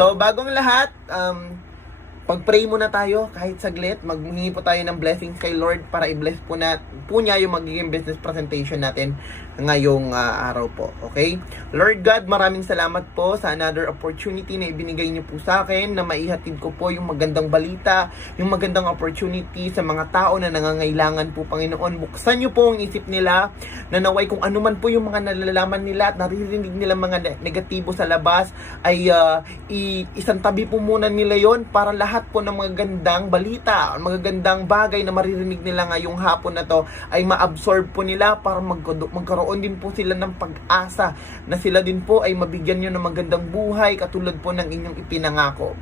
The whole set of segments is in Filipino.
So, bagong lahat, pag-pray muna tayo kahit saglit. Maghingi po tayo ng blessings kay Lord para i-bless po niya yung magiging business presentation natin ngayong araw po. Okay? Lord God, maraming salamat po sa another opportunity na ibinigay niyo po sa akin na maihatid ko po yung magandang balita, yung magandang opportunity sa mga tao na nangangailangan po, Panginoon. Buksan niyo po ang isip nila na naway kung ano man po yung mga nalalaman nila at naririnig nila mga negatibo sa labas ay isang tabi po muna nila yon para lahat po ng magagandang balita, magagandang bagay na maririnig nila ngayong hapon na to ay ma-absorb po nila para magkaroon din po sila ng pag-asa na sila din po ay mabigyan nyo ng magandang buhay katulad po ng inyong ipinangako.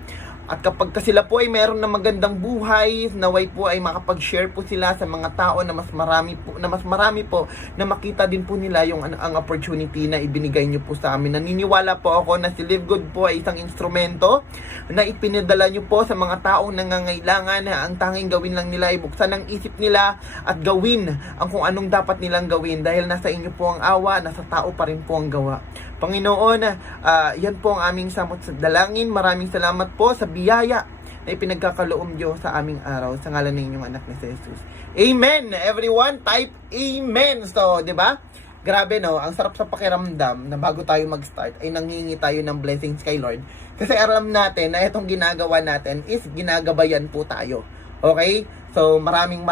At kapag sila po ay meron na magandang buhay, naway po ay makapag-share po sila sa mga tao na mas marami po na makita din po nila yung ang opportunity na ibinigay niyo po sa amin. Naniniwala po ako na si Live Good po ay isang instrumento na ipinadala niyo po sa mga taong nangangailangan na ang tanging gawin lang nila ay buksan ang isip nila at gawin ang kung anong dapat nilang gawin dahil nasa inyo po ang awa, nasa tao pa rin po ang gawa. Panginoon, yan po ang aming samot sa dalangin. Maraming salamat po sa biyaya na ipinagkakaloob Diyos sa aming araw sa ngalan ng inyong anak na si Jesus. Amen! Everyone, type Amen! So, di ba? Grabe no, ang sarap sa pakiramdam na bago tayo mag-start ay nanghingi tayo ng blessings kay Lord. Kasi alam natin na itong ginagawa natin is ginagabayan po tayo. Okay? So, maraming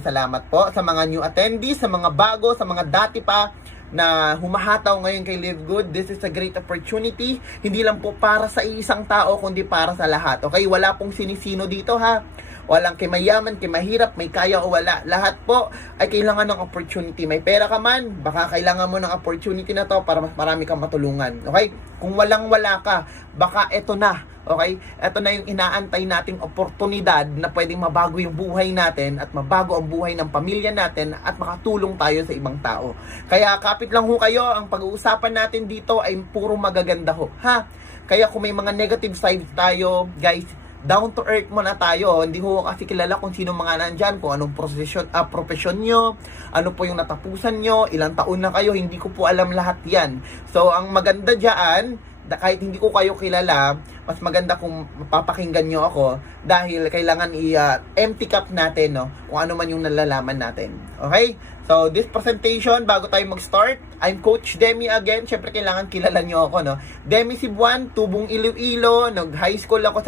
salamat po sa mga new attendees, sa mga bago, sa mga dati pa na humahataw ngayon kay Live Good. This is a great opportunity. Hindi lang po para sa isang tao, kundi para sa lahat. Okay? Wala pong sinisino dito ha. Walang kay mayaman, kay mahirap, may kaya o wala. Lahat po ay kailangan ng opportunity. May pera ka man, baka kailangan mo ng opportunity na to para mas marami kang matulungan. Okay? Kung walang-wala ka, baka eto na. Okay? Ito na yung inaantay nating oportunidad na pwedeng mabago yung buhay natin at mabago ang buhay ng pamilya natin at makatulong tayo sa ibang tao. Kaya kapit lang ho kayo, ang pag-uusapan natin dito ay puro magaganda ho. Ha? Kaya kung may mga negative sides tayo, guys, down to earth muna tayo. Hindi ho kasi kilala kung sino mga nandyan, kung anong profession nyo, ano po yung natapusan nyo, ilang taon na kayo, hindi ko po alam lahat yan. So, ang maganda dyan, kahit hindi ko kayo kilala, mas maganda kung mapapakinggan nyo ako dahil kailangan i-empty cup natin, no? Kung ano man yung nalalaman natin. Okay? So, this presentation, bago tayo mag-start, I'm Coach Demi again. Siyempre, kailangan kilala nyo ako, no? Demi Cebuan, Tubong Iloilo. Nag-high school ako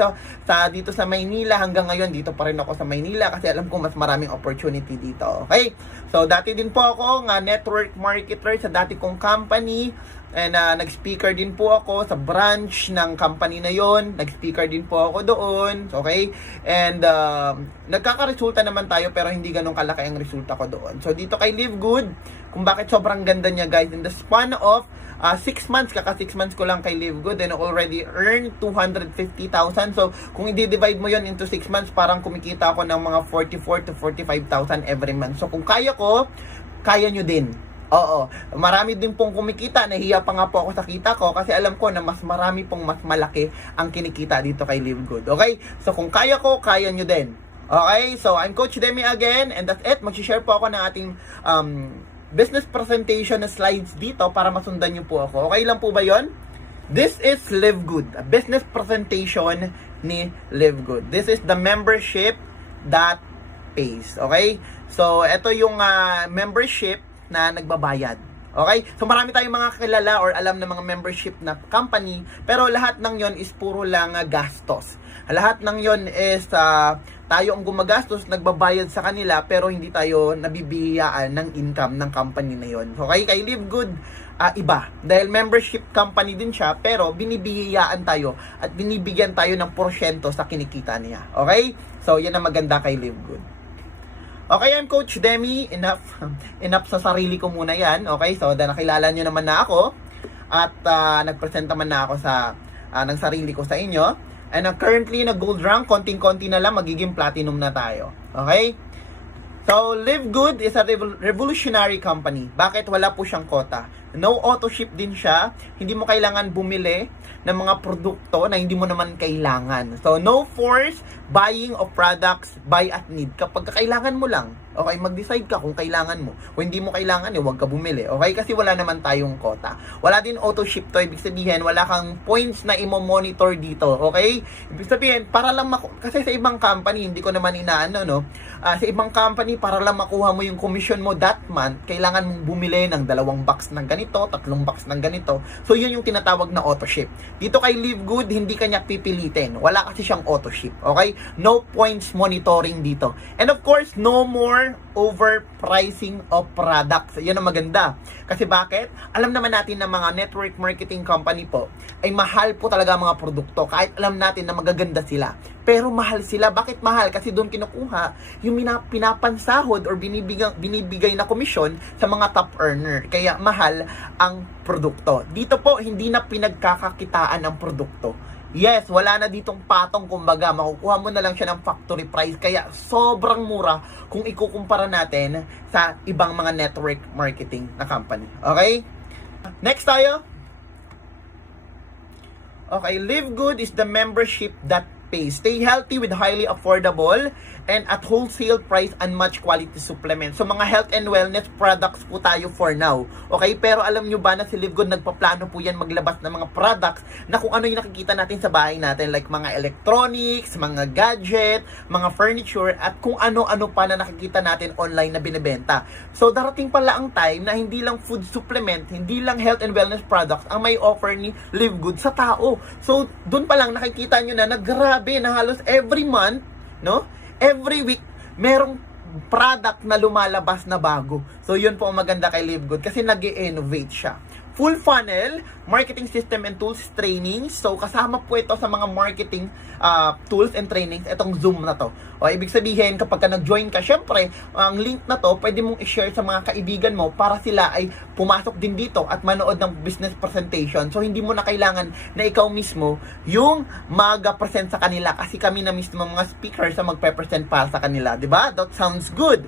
dito sa Maynila. Hanggang ngayon, dito pa rin ako sa Maynila kasi alam ko mas maraming opportunity dito. Okay? So, dati din po ako network marketer sa dati kong company. And nag-speaker din po ako sa branch ng company na yon. Nag-speaker din po ako doon. Okay? And nagkakaresulta naman tayo pero hindi ganun kalaki ang resulta ko doon. So dito kay Live Good, kung bakit sobrang ganda niya guys, in the span of 6 months, kaka 6 months ko lang kay Live Good and already earned 250,000. So kung i-divide mo yon into 6 months, parang kumikita ako ng mga 44 to 45,000 every month. So kung kaya ko, kaya nyo din. Oo, marami din pong kumikita. Nahiya pa nga po ako sa kita ko kasi alam ko na mas marami pong mas malaki ang kinikita dito kay Live Good. Okay? So kung kaya ko, kaya nyo din. Okay? So I'm Coach Demi again and that's it. Mag-share po ako ng ating business presentation na slides dito para masundan nyo po ako. Okay lang po ba yon? This is Live Good, a business presentation ni Live Good. This is the membership that pays. Okay? So ito yung membership na nagbabayad. Okay? So marami tayong mga kilala or alam na mga membership na company, pero lahat ng yon is puro lang gastos. Lahat ng yon is tayo ang gumagastos, nagbabayad sa kanila, pero hindi tayo nabibigyan ng income ng company na yon. Okay? Kay Live Good, iba. Dahil membership company din siya, pero binibigyan tayo at binibigyan tayo ng porsyento sa kinikita niya. Okay? So yan ang maganda kay Live Good. Okay, I'm Coach Demi. Enough sa sarili ko muna yan. Okay, so nakilala nyo naman na ako. At nagpresent naman na ako ng sarili ko sa inyo. And currently, nag-gold rank. Konting-konti na lang, magiging platinum na tayo. Okay? So, Live Good is a revolutionary company. Bakit wala po siyang quota? No auto ship din siya. Hindi mo kailangan bumili ng mga produkto na hindi mo naman kailangan. So, no force buying of products, buy at need. Kapag kailangan mo lang, okay, mag-decide ka kung kailangan mo. Kung hindi mo kailangan, huwag ka bumili. Okay? Kasi wala naman tayong quota. Wala din auto ship to. Ibig sabihin, wala kang points na imo-monitor dito. Okay? Ibig sabihin, para lang kasi sa ibang company, hindi ko naman inaano, no? Sa ibang company, para lang makuha mo yung commission mo that month, kailangan mong bumili ng 2 box ng ganito, 3 box ng ganito. So, yun yung tinatawag na auto ship. Dito kay Live Good, hindi kanya pipilitin. Wala kasi siyang auto ship. Okay? No points monitoring dito. And of course, no more overpricing of products. Yan ang maganda. Kasi bakit? Alam naman natin na mga network marketing company po, ay mahal po talaga mga produkto. Kahit alam natin na magaganda sila. Pero mahal sila. Bakit mahal? Kasi doon kinukuha yung pinapansahod or binibigay na komisyon sa mga top earner. Kaya mahal ang produkto. Dito po, hindi na pinagkakakitaan ang produkto. Yes, wala na ditong patong, kumbaga, makukuha mo na lang siya ng factory price, kaya sobrang mura kung ikukumpara natin sa ibang mga network marketing na company. Okay? Next tayo. Okay, Live Good is the membership that pays. Stay healthy with highly affordable and at wholesale price unmatched quality supplements. So, mga health and wellness products po tayo for now. Okay? Pero alam nyo ba na si Live Good, nagpaplano po yan maglabas ng mga products na kung ano yung nakikita natin sa bahay natin, like mga electronics, mga gadget, mga furniture, at kung ano-ano pa na nakikita natin online na binibenta. So, darating pala ang time na hindi lang food supplement, hindi lang health and wellness products ang may offer ni Live Good sa tao. So, dun pa lang nakikita nyo na grabe na halos every month, no? Every week, merong product na lumalabas na bago. So, yun po ang maganda kay Live Good kasi nag-i-innovate siya. Full funnel, marketing system and tools training. So, kasama po ito sa mga marketing tools and trainings, itong Zoom na to. O, ibig sabihin, kapag ka nag-join ka, syempre, ang link na to, pwede mong i-share sa mga kaibigan mo para sila ay pumasok din dito at manood ng business presentation. So, hindi mo na kailangan na ikaw mismo yung mag-present sa kanila kasi kami na mismo mga speakers sa magpe-present para sa kanila. Diba? That sounds good.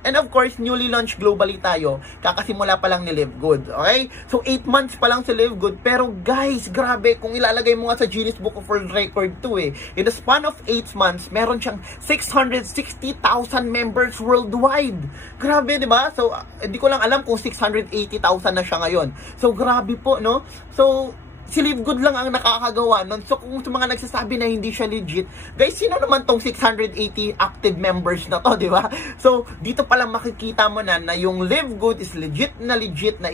And of course, newly launched globally tayo. Kakasimula pa lang ni Live Good. Okay? So, 8 months pa lang si Live Good. Pero guys, grabe, kung ilalagay mo nga sa Guinness Book of World Record to in the span of 8 months, meron siyang 660,000 members worldwide. Grabe, di ba? So, hindi ko lang alam kung 680,000 na siya ngayon. So, grabe po, no? So, si Live Good lang ang nakakagawa nun. So, kung sa mga nagsasabi na hindi siya legit, guys, sino naman tong 680 active members na to, di ba? So, dito palang makikita mo na yung Live Good is legit na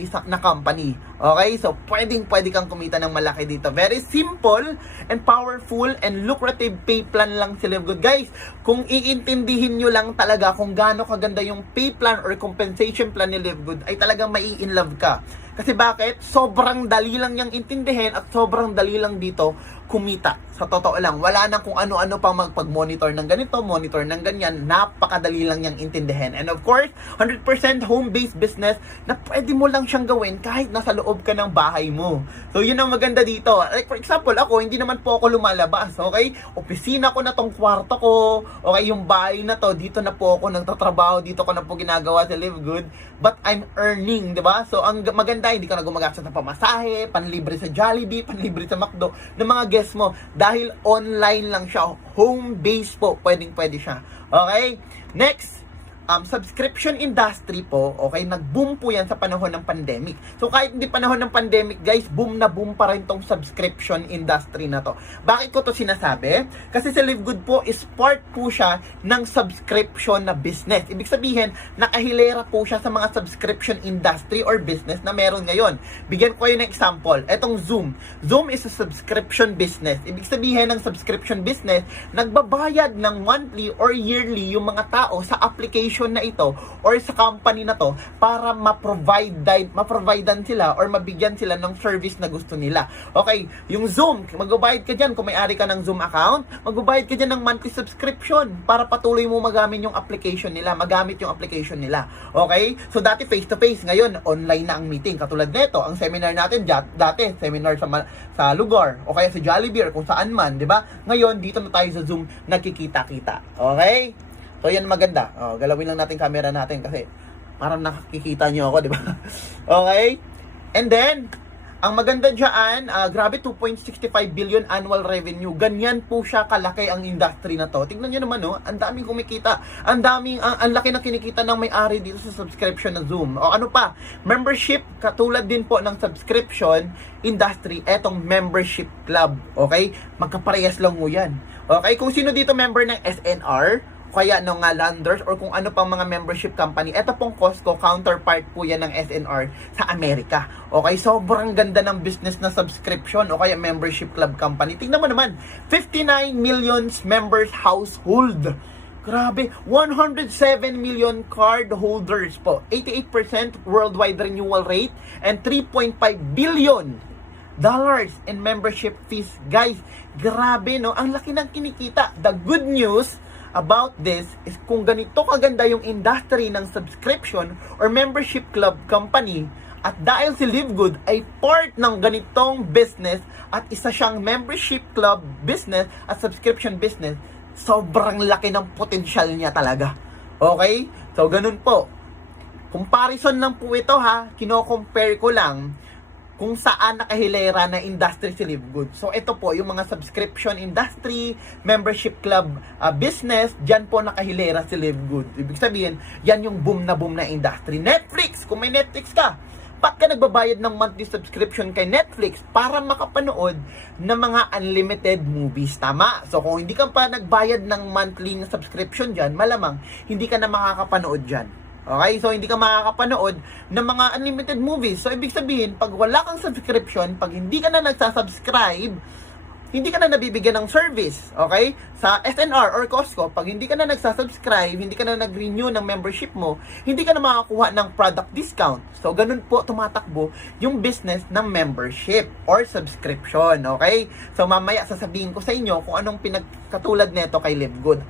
isa na company. Okay? So, pwede kang kumita ng malaki dito. Very simple and powerful and lucrative pay plan lang si Live Good. Guys, kung iintindihin nyo lang talaga kung gaano kaganda yung pay plan or compensation plan ni Live Good, ay talagang mai-inlove ka. Kasi bakit? Sobrang dali lang niyang intindihin at sobrang dali lang dito kumita. Sa totoo lang, wala nang kung ano-ano pang magpag-monitor ng ganito, monitor ng ganyan. Napakadali lang niyang intindihin. And of course, 100% home-based business na pwede mo lang siyang gawin kahit nasa loob ka ng bahay mo. So, yun ang maganda dito. Like for example, ako, hindi naman po ako lumalabas. Okay? Opisina ko na tong kwarto ko. Okay? Yung bahay na to, dito na po ako nagtatrabaho. Dito ko na po ginagawa sa Live Good. But I'm earning, di ba? So, ang maganda, hindi ka na gumagastos ng pamasahe, panlibre sa Jollibee, panlibre sa McDo, ng mga guests mo. Dahil online lang siya, home-based po, pwede siya. Okay? Next, subscription industry po, okay, nag-boom po yan sa panahon ng pandemic. So, kahit hindi panahon ng pandemic, guys, boom na boom pa rin tong subscription industry na to. Bakit ko to sinasabi? Kasi si Live Good po is part po siya ng subscription na business. Ibig sabihin, nakahilera po siya sa mga subscription industry or business na meron ngayon. Bigyan ko kayo ng example. Etong Zoom. Zoom is a subscription business. Ibig sabihin ng subscription business, nagbabayad ng monthly or yearly yung mga tao sa application na ito or sa company na to para ma-providean sila or mabigyan sila ng service na gusto nila. Okay, yung Zoom, magbabayad ka dyan kung may-ari ka ng Zoom account, magbabayad ka dyan ng monthly subscription para patuloy mo magamit yung application nila. Okay? So, dati face-to-face, ngayon, online na ang meeting. Katulad nito, ang seminar natin, dati, seminar sa lugar, o kaya sa Jollibee or kung saan man, di ba? Ngayon, dito na tayo sa Zoom, nagkikita-kita. Okay? So, yan maganda. Galawin lang natin camera natin kasi parang nakikita nyo ako, di ba? Okay? And then, ang maganda dyan, grabe 2.65 billion annual revenue. Ganyan po siya kalaki ang industry na to. Tingnan nyo naman, no? Ang daming kumikita. Ang laki na kinikita ng may-ari dito sa subscription na Zoom. O ano pa? Membership, katulad din po ng subscription industry, etong membership club. Okay? Magkaparehas lang mo yan. Okay? Kung sino dito member ng SNR, kaya ng Landers or kung ano pang mga membership company. Ito pong Costco, counterpart po yan ng SNR sa Amerika. Okay, sobrang ganda ng business na subscription o kaya membership club company. Tingnan mo naman, 59 million members household. Grabe, 107 million card holders po. 88% worldwide renewal rate and 3.5 billion dollars in membership fees. Guys, grabe no, ang laki ng kinikita. The good news about this is kung ganito kaganda yung industry ng subscription or membership club company at dahil si Livegood ay part ng ganitong business at isa siyang membership club business at subscription business, sobrang laki ng potensyal niya talaga. Okay? So, ganun po. Comparison lang po ito ha. Kino-compare ko lang kung saan nakahilera na industry si Livegood. So, ito po, yung mga subscription industry, membership club business, dyan po nakahilera si Livegood. Ibig sabihin, yan yung boom na industry. Netflix, kung may Netflix ka, ba't ka nagbabayad ng monthly subscription kay Netflix para makapanood ng mga unlimited movies? Tama? So, kung hindi ka pa nagbayad ng monthly na subscription dyan, malamang hindi ka na makakapanood dyan. Okay? So, hindi ka makakapanood ng mga unlimited movies. So, ibig sabihin, pag wala kang subscription, pag hindi ka na nagsasubscribe, hindi ka na nabibigyan ng service. Okay? Sa SNR or Costco, pag hindi ka na nagsasubscribe, hindi ka na nag-renew ng membership mo, hindi ka na makakuha ng product discount. So, ganun po tumatakbo yung business ng membership or subscription. Okay? So, mamaya sasabihin ko sa inyo kung anong pinagkatulad nito kay Livegood.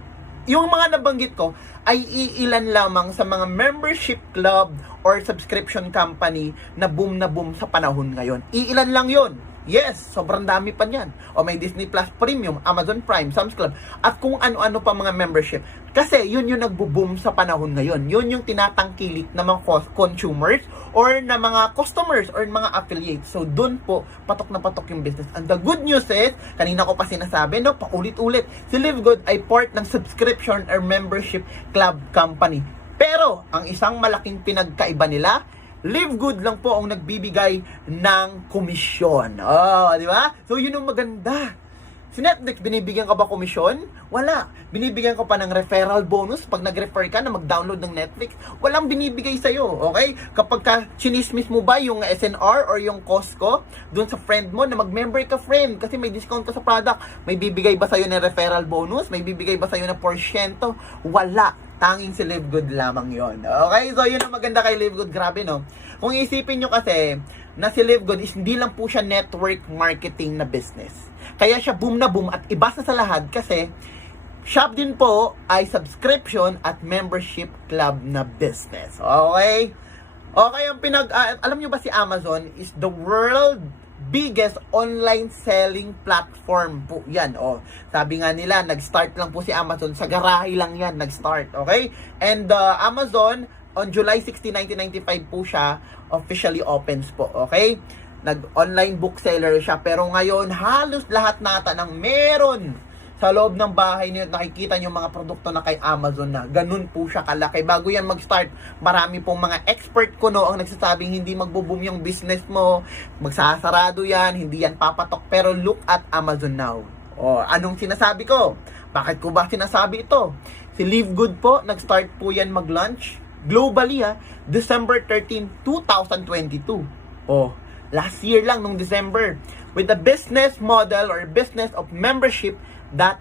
Yung mga nabanggit ko ay iilan lamang sa mga membership club or subscription company na boom sa panahon ngayon. Iilan lang yon. Yes, sobrang dami pa niyan. O may Disney Plus Premium, Amazon Prime, Sam's Club, at kung ano-ano pa mga membership. Kasi yun yung nagbo-boom sa panahon ngayon. Yun yung tinatangkilik ng mga consumers or na mga customers or mga affiliates. So dun po, patok na patok yung business. And the good news is, kanina ko pa sinasabi, no, paulit-ulit, si Livegood ay part ng subscription or membership club company. Pero, ang isang malaking pinagkaiba nila, Livegood lang po ang nagbibigay ng komisyon. Oh, di ba? So, yun ang maganda. Si Netflix, binibigyan ka ba komisyon? Wala. Binibigyan ka pa ng referral bonus pag nag-refer ka na mag-download ng Netflix. Walang binibigay sa'yo, okay? Kapag ka chinismis mo ba yung SNR or yung Costco dun sa friend mo na mag-member ka, friend, kasi may discount ka sa product, may bibigay ba sa'yo ng referral bonus? May bibigay ba sa'yo ng porsyento? Wala. Tanging si Livegood lamang yon. Okay? So, yun ang maganda kay Livegood. Grabe, no? Kung isipin nyo kasi na si Livegood is hindi lang po siya network marketing na business. Kaya siya boom na boom at iba sa lahat kasi siya din po ay subscription at membership club na business. Okay? Okay, ang alam nyo ba si Amazon is the world biggest online selling platform po yan. Oh, sabi nga nila, nag-start lang po si Amazon. Sa garahe lang yan, nag-start. Okay? And Amazon, on July 16, 1995 po siya, officially opens po. Okay? Nag-online bookseller siya. Pero ngayon, halos lahat nata ng meron sa loob ng bahay niyo, nakikita niyo mga produkto na kay Amazon na. Ganun po siya kalaki. Bago yan mag-start, marami pong mga expert kuno ang nagsasabing hindi magbo-boom yung business mo, magsasarado yan, hindi yan papatok. Pero look at Amazon now. O, anong sinasabi ko? Bakit ko ba sinasabi ito? Si Livegood po, nag-start po yan mag-launch globally December 13, 2022. O, last year lang, nung December. With the business model or business of membership that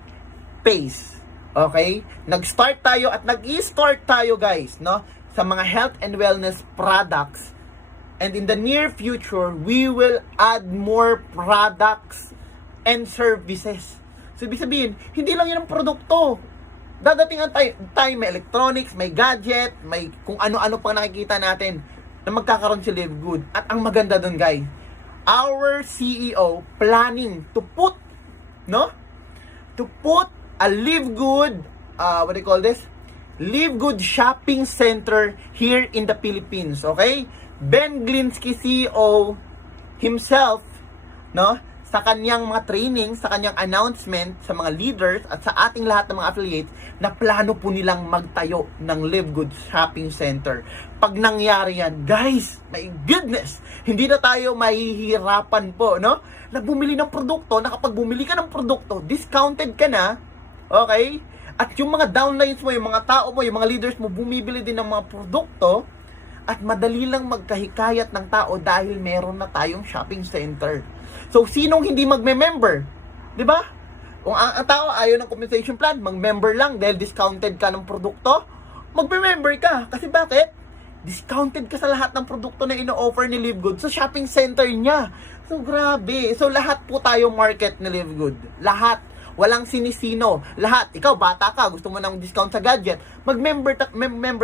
pays. Okay? Nag-start tayo at nag-i-start tayo, guys, no? Sa mga health and wellness products. And in the near future, we will add more products and services. So, ibig sabihin, hindi lang yun ang produkto. Dadating ang time, may electronics, may gadget, may kung ano-ano pang nakikita natin na magkakaroon si Livegood. At ang maganda dun, guys, our CEO planning to put, no? To put a Livegood, what do you call this? Livegood shopping center here in the Philippines, okay? Ben Glinsky, CEO himself, no, sa kanyang mga training, sa kanyang announcement sa mga leaders at sa ating lahat ng mga affiliates na plano po nilang magtayo ng Live Good Shopping Center. Pag nangyari yan, guys, my goodness, hindi na tayo mahihirapan po, no? Na bumili ng produkto, na kapag bumili ka ng produkto, discounted ka na, okay? At yung mga downlines mo, yung mga tao mo, yung mga leaders mo, bumibili din ng mga produkto, at madali lang magkahikayat ng tao dahil meron na tayong shopping center. So, sinong hindi magme-member? 'Di ba? Kung ang tao ayaw ng compensation plan, mag-member lang dahil discounted ka ng produkto, magme-member ka. Kasi bakit? Discounted ka sa lahat ng produkto na ino-offer ni Live Good sa shopping center niya. So, grabe. So, lahat po tayo market ni Live Good. Lahat. Walang sinisino. Lahat. Ikaw, bata ka, gusto mo ng discount sa gadget, member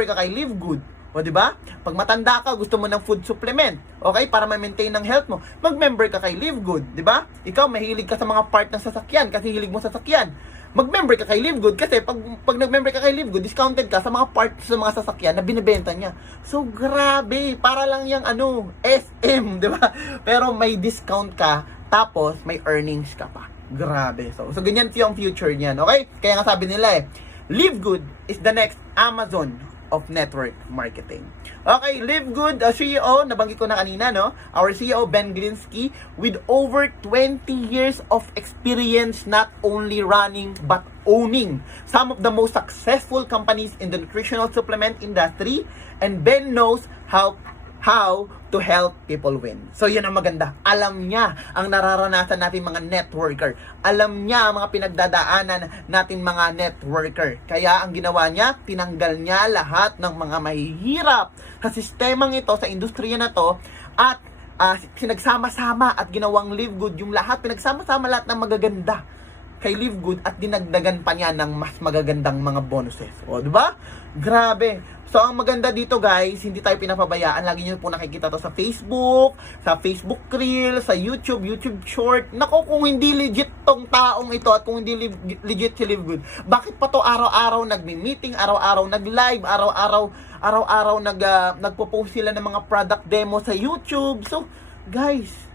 ka kay Live Good. O, di ba? Pag matanda ka, gusto mo ng food supplement, okay? Para ma-maintain ang health mo, mag-member ka kay Live Good, di ba? Ikaw, mahilig ka sa mga part ng sasakyan kasi hilig mo sa sasakyan. Mag-member ka kay Live Good kasi pag nag-member ka kay Live Good, discounted ka sa mga parts sa mga sasakyan na binebenta niya. So, grabe. Para lang yung SM, di ba? Pero may discount ka, tapos may earnings ka pa. Grabe. So ganyan yung future niyan, okay? Kaya nga sabi nila Live Good is the next Amazon of network marketing. Okay, Live Good CEO, nabanggit ko na kanina, no? Our CEO, Ben Glinsky, with over 20 years of experience not only running but owning some of the most successful companies in the nutritional supplement industry, and Ben knows how to help people win. So, yun ang maganda. Alam niya ang nararanasan natin mga networker. Alam niya ang mga pinagdadaanan natin mga networker. Kaya, ang ginawa niya, tinanggal niya lahat ng mga mahihirap sa sistemang ito, sa industriya na to, at pinagsama-sama at ginawang Live Good yung lahat. Pinagsama-sama lahat ng magaganda kay Live Good at dinagdagan pa niya ng mas magagandang mga bonuses. O, diba? Grabe. So, ang maganda dito, guys, hindi tayo pinapabayaan. Lagi nyo po nakikita to sa Facebook Reel, sa YouTube Short. Nako, kung hindi legit tong taong ito at kung hindi legit si Live Good, bakit pa to araw-araw nagmi-meeting, araw-araw nag-live, araw-araw nagpo-post sila ng mga product demo sa YouTube? So, guys,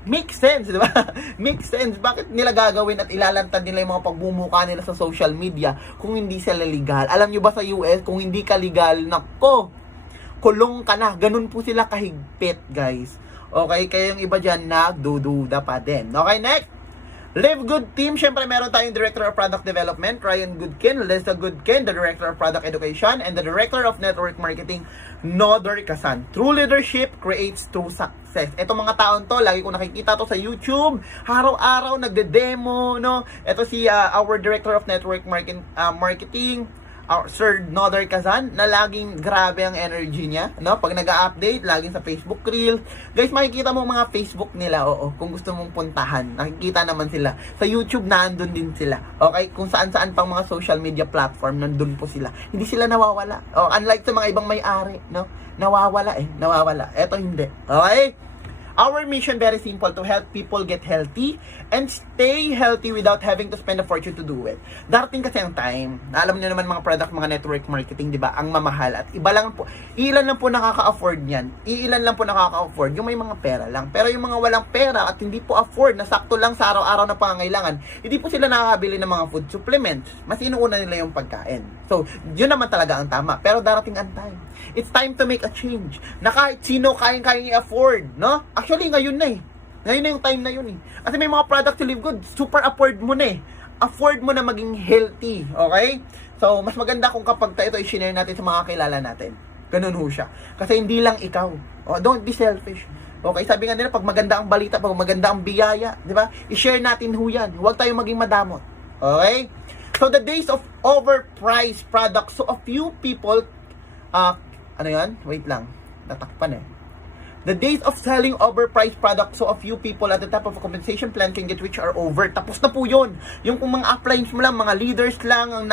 makes sense, di ba? Makes sense. Bakit nila gagawin at ilalantad nila yung mga pagbumuka nila sa social media kung hindi sila legal? Alam nyo ba sa US, kung hindi ka legal, nako, kulong ka na. Ganun po sila kahigpit, guys. Okay? Kaya yung iba dyan nagdududa pa din. Okay, next. Live Good team, syempre meron tayong Director of Product Development, Ryan Goodkin, Lisa Goodkin, the Director of Product Education, and the Director of Network Marketing, Nodor Kasan. True leadership creates true success. Itong mga taon to, lagi ko nakikita to sa YouTube, araw-araw nagde-demo, no? Ito si our Director of Network Marketing, Sir Nodor Kazan, na laging grabe ang energy niya, no? Pag nag-a-update, laging sa Facebook Reel. Guys, makikita mo mga Facebook nila, oo, kung gusto mong puntahan. Nakikita naman sila. Sa YouTube, nandun din sila. Okay? Kung saan-saan pang mga social media platform, nandun po sila. Hindi sila nawawala. Oh, unlike sa mga ibang may-ari, no? Nawawala. Eto hindi. Okay? Our mission, very simple, to help people get healthy and stay healthy without having to spend a fortune to do it. Darating kasi ang time, alam niyo naman mga product, mga network marketing, di ba, ang mamahal at ilan lang po nakaka-afford niyan. Ilan lang po nakaka-afford, yung may mga pera lang. Pero yung mga walang pera at hindi po afford, na sakto lang sa araw-araw na pangangailangan, hindi po sila nakakabili ng mga food supplements. Mas inuuna nila yung pagkain. So, yun naman talaga ang tama. Pero darating ang time. It's time to make a change. Na kahit sino kayang-kayang i-afford, no? Actually, ngayon na Ngayon na yung time na yun Kasi may mga product to Live Good, super afford mo na Afford mo na maging healthy, okay? So, mas maganda kung kapag ito i-share natin sa mga kilala natin. Ganun ho siya. Kasi hindi lang ikaw. Don't be selfish. Okay, sabi nga nila, pag maganda ang balita, pag maganda ang biyaya, di ba? I-share natin ho yan. Huwag tayong maging madamot. Okay? So, the days of overpriced products, so a few people, ano yan? Wait lang. Natakpan The days of selling overpriced products so a few people at the top of a compensation plan can get rich are over. Tapos na po yun. Yung kung mga uplines mo lang, mga leaders lang ang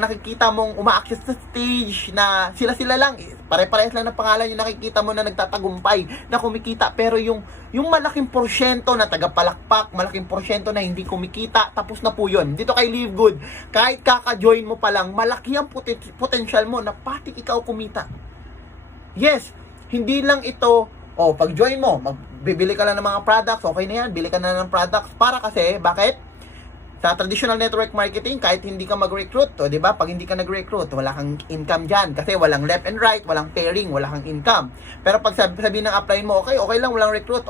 nakikita mong uma-access sa stage na sila lang. Pare-parehas lang na pangalan yung nakikita mo na nagtatagumpay, na kumikita. Pero yung malaking porsyento na tagapalakpak, malaking porsyento na hindi kumikita, tapos na po yun. Dito kay Live Good, kahit kaka-join mo pa lang, malaki ang potential mo na pati ikaw kumita. Yes, hindi lang ito, pag join mo, magbibili ka lang ng mga products, okay na yan, bili ka na ng products. Para kasi, bakit? Sa traditional network marketing, kahit hindi ka mag-recruit, di ba? Pag hindi ka nag-recruit, wala kang income dyan. Kasi walang left and right, walang pairing, wala kang income. Pero pag sabihin ng apply mo, okay lang, walang recruit.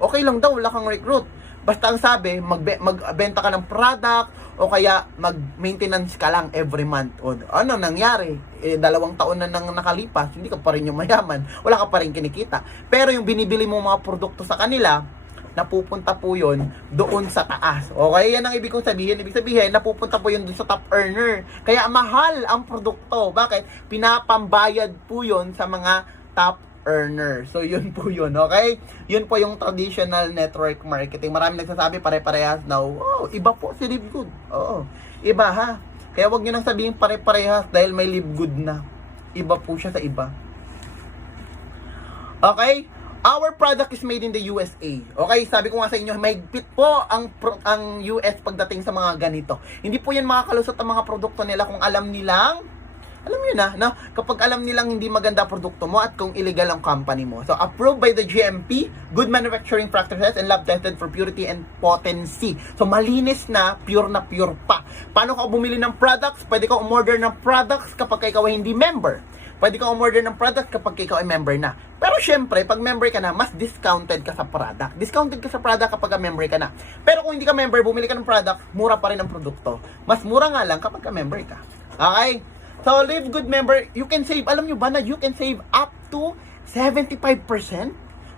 Okay lang daw, wala kang recruit. Basta ang sabi, magbenta ka ng product, o kaya mag-maintenance ka lang every month. O ano nangyari? 2 taon na nang nakalipas, hindi ka pa rin yung mayaman. Wala ka pa rin kinikita. Pero yung binibili mo mga produkto sa kanila, napupunta po yun doon sa taas. Okay, yan ang ibig kong sabihin. Ibig sabihin, napupunta po yun doon sa top earner. Kaya mahal ang produkto. Bakit? Pinapambayad po yun sa mga top earner. So, yun po yun. Okay? Yun po yung traditional network marketing. Marami nagsasabi, pare-parehas now. Iba po si Live Good. Iba ha. Kaya wag nyo nang sabihin pare-parehas dahil may Live Good na. Iba po siya sa iba. Okay? Our product is made in the USA. Okay, sabi ko nga sa inyo, mahigpit po ang US pagdating sa mga ganito. Hindi po yan makakalusot ang mga produkto nila kung alam nilang, alam niyo na, no? Kapag alam nilang hindi maganda produkto mo at kung illegal ang company mo. So, approved by the GMP, Good Manufacturing Practices, and lab tested for purity and potency. So, malinis na pure pa. Paano ka bumili ng products? Pwede ka umorder ng products kapag ikaw ay hindi member. Pwede kang umorder ng product kapag ikaw ay member na. Pero syempre, pag member ka na, mas discounted ka sa product. Discounted ka sa product kapag member ka na. Pero kung hindi ka member, bumili ka ng product, mura pa rin ang produkto. Mas mura nga lang kapag member ka. Okay? So, Live Good member, you can save, alam nyo ba na you can save up to 75%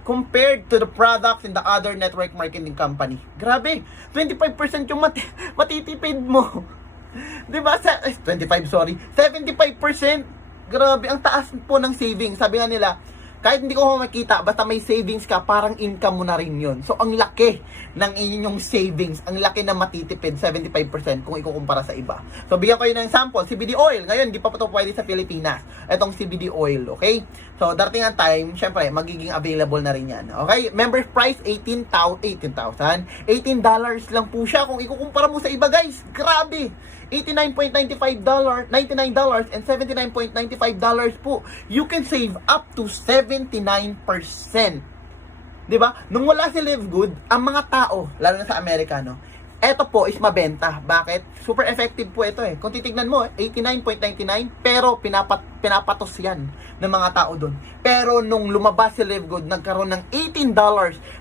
compared to the products in the other network marketing company. Grabe, 25% yung matitipid mo. Diba? 25, sorry. 75%. Grabe, ang taas po ng savings. Sabi nga nila, kahit hindi ko makita, basta may savings ka, parang income mo na rin yun. So, ang laki ng inyong savings, ang laki na matitipid, 75% kung ikukumpara sa iba. So, bigyan ko yun ng sample, CBD oil. Ngayon, di pa ito pwede sa Pilipinas. Itong CBD oil, okay? So, darating ang time, syempre, magiging available na rin yan. Okay? Member price, $18 lang po siya kung ikukumpara mo sa iba, guys. Grabe! $89.95, $99 and $79.95 po. You can save up to 79%. 'Di ba? Nung wala si Live Good, ang mga tao, lalo na sa Amerika, no, eto po is mabenta. Bakit? Super effective po ito eh. Kung titignan mo, $89.99 pero pinapatos yan ng mga tao doon. Pero nung lumabas si Live Good, nagkaroon ng $18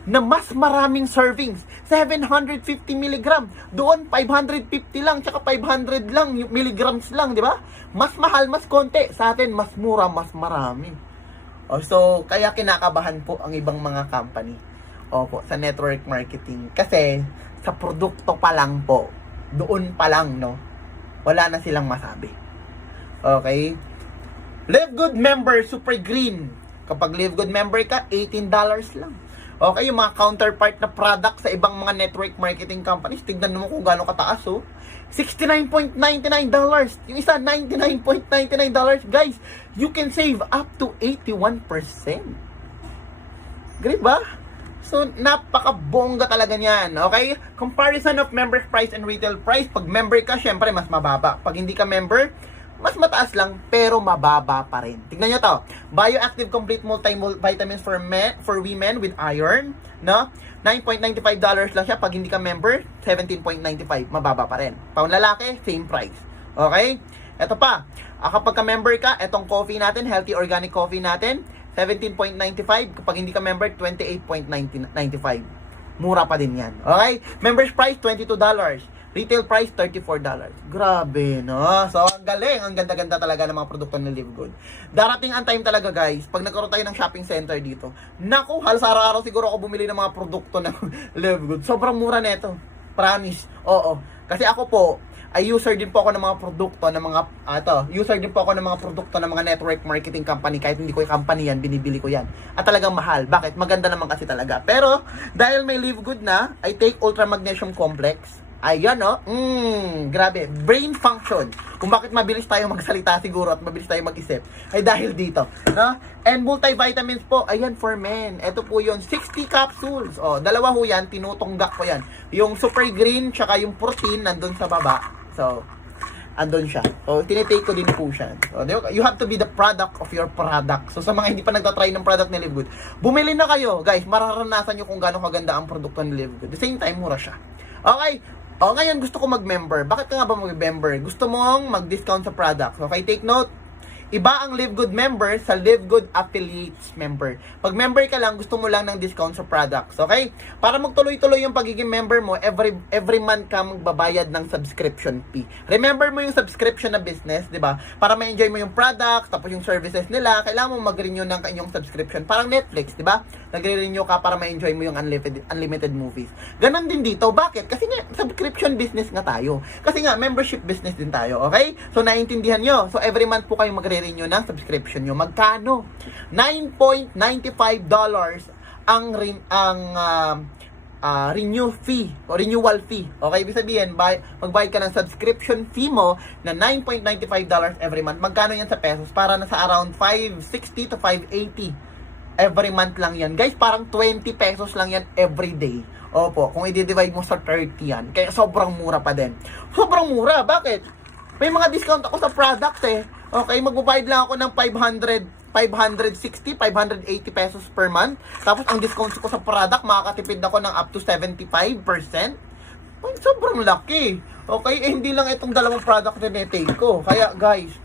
na mas maraming servings. 750 mg. Doon 550 lang, tsaka 500 lang, milligrams lang, di ba? Mas mahal, mas konti. Sa atin, mas mura, mas marami. So, kaya kinakabahan po ang ibang mga company. Sa network marketing. Kasi, sa produkto pa lang po, doon pa lang, no, wala na silang masabi. Okay? Live Good member, super green. Kapag Live Good member ka, $18 lang. Okay, yung mga counterpart na product sa ibang mga network marketing companies, tignan mo kung gaano kataas, $69.99. Yung isa, $99.99. Guys, you can save up to 81%. Great ba? So, napaka-bongga talaga niyan. Okay? Comparison of member price and retail price. Pag member ka, syempre, mas mababa. Pag hindi ka member, mas mataas lang, pero mababa pa rin. Tignan nyo to. Bioactive Complete Multivitamins for women with iron. No? $9.95 lang siya. Pag hindi ka member, $17.95. Mababa pa rin. Pang lalaki, same price. Okay? Ito pa. Kapag ka-member ka, etong coffee natin, healthy organic coffee natin, $17.95. Kapag hindi ka member, $28.95. Mura pa din yan. Okay? Members price, $22. Retail price, $34. Grabe, no? So, ang galing. Ang ganda-ganda talaga ng mga produkto ng Live Good. Darating ang time talaga, guys. Pag nagkaroon tayo ng shopping center dito, naku, halos araw-araw siguro ako bumili ng mga produkto ng Live Good. Sobrang mura nito. Promise. Oo. Kasi ako po, ay user din po ako ng mga produkto ng mga user din po ako ng mga produkto ng mga network marketing company. Kahit hindi ko yung company yan, binibili ko yan. At talagang mahal. Bakit? Maganda naman kasi talaga. Pero dahil may Live Good na, I take Ultra Magnesium Complex. Ayan, no? Grabe. Brain function. Kung bakit mabilis tayo magsalita siguro at mabilis tayo mag-isip, ay dahil dito. No? And multivitamins po, ayan for men. Ito po yun, 60 capsules. Dalawa ho yan, tinutunggak ko yan. Yung super green, tsaka yung protein, nandun sa baba. So, andun siya. So, tinitake ko din po siya. So, you have to be the product of your product. So, sa mga hindi pa nagtatry ng product ni Live Good, bumili na kayo. Guys, mararanasan nyo kung gaano kaganda ang produkto ni Live Good. At the same time, mura siya. Okay. O, ngayon gusto ko mag-member. Bakit ka nga ba mag-member? Gusto mong mag-discount sa product. Okay, take note. Iba ang Live Good member sa Live Good Affiliates member. Pag member ka lang, gusto mo lang ng discount sa products, okay? Para magtuloy-tuloy yung pagiging member mo, every month ka magbabayad ng subscription fee. Remember mo yung subscription na business, di ba? Para ma-enjoy mo yung products, tapos yung services nila, kailangan mo mag-renew ng inyong subscription. Parang Netflix, di ba? Nagre-renew ka para ma-enjoy mo yung unlimited movies. Ganon din dito. Bakit? Kasi nga, subscription business nga tayo. Kasi nga, membership business din tayo, okay? So, naiintindihan nyo. So, every month po kayo magre-renew ng subscription nyo. Magkano? $9.95 ang renewal fee. Okay, ibig sabihin, magbayad ka ng subscription fee mo na $9.95 every month. Magkano yan sa pesos? Para nasa around 560 to 580 every month lang yan. Guys, parang 20 pesos lang yan every day. Opo, kung i-divide mo sa 30 yan. Kaya sobrang mura pa din. Sobrang mura, bakit? May mga discount ako sa product eh. Okay, magbabayad lang ako ng 560, 580 pesos per month. Tapos ang discount ko sa product, makakatipid ako ng up to 75%. Ay, sobrang laki. Okay, eh hindi lang itong dalawang product na take ko. Kaya guys,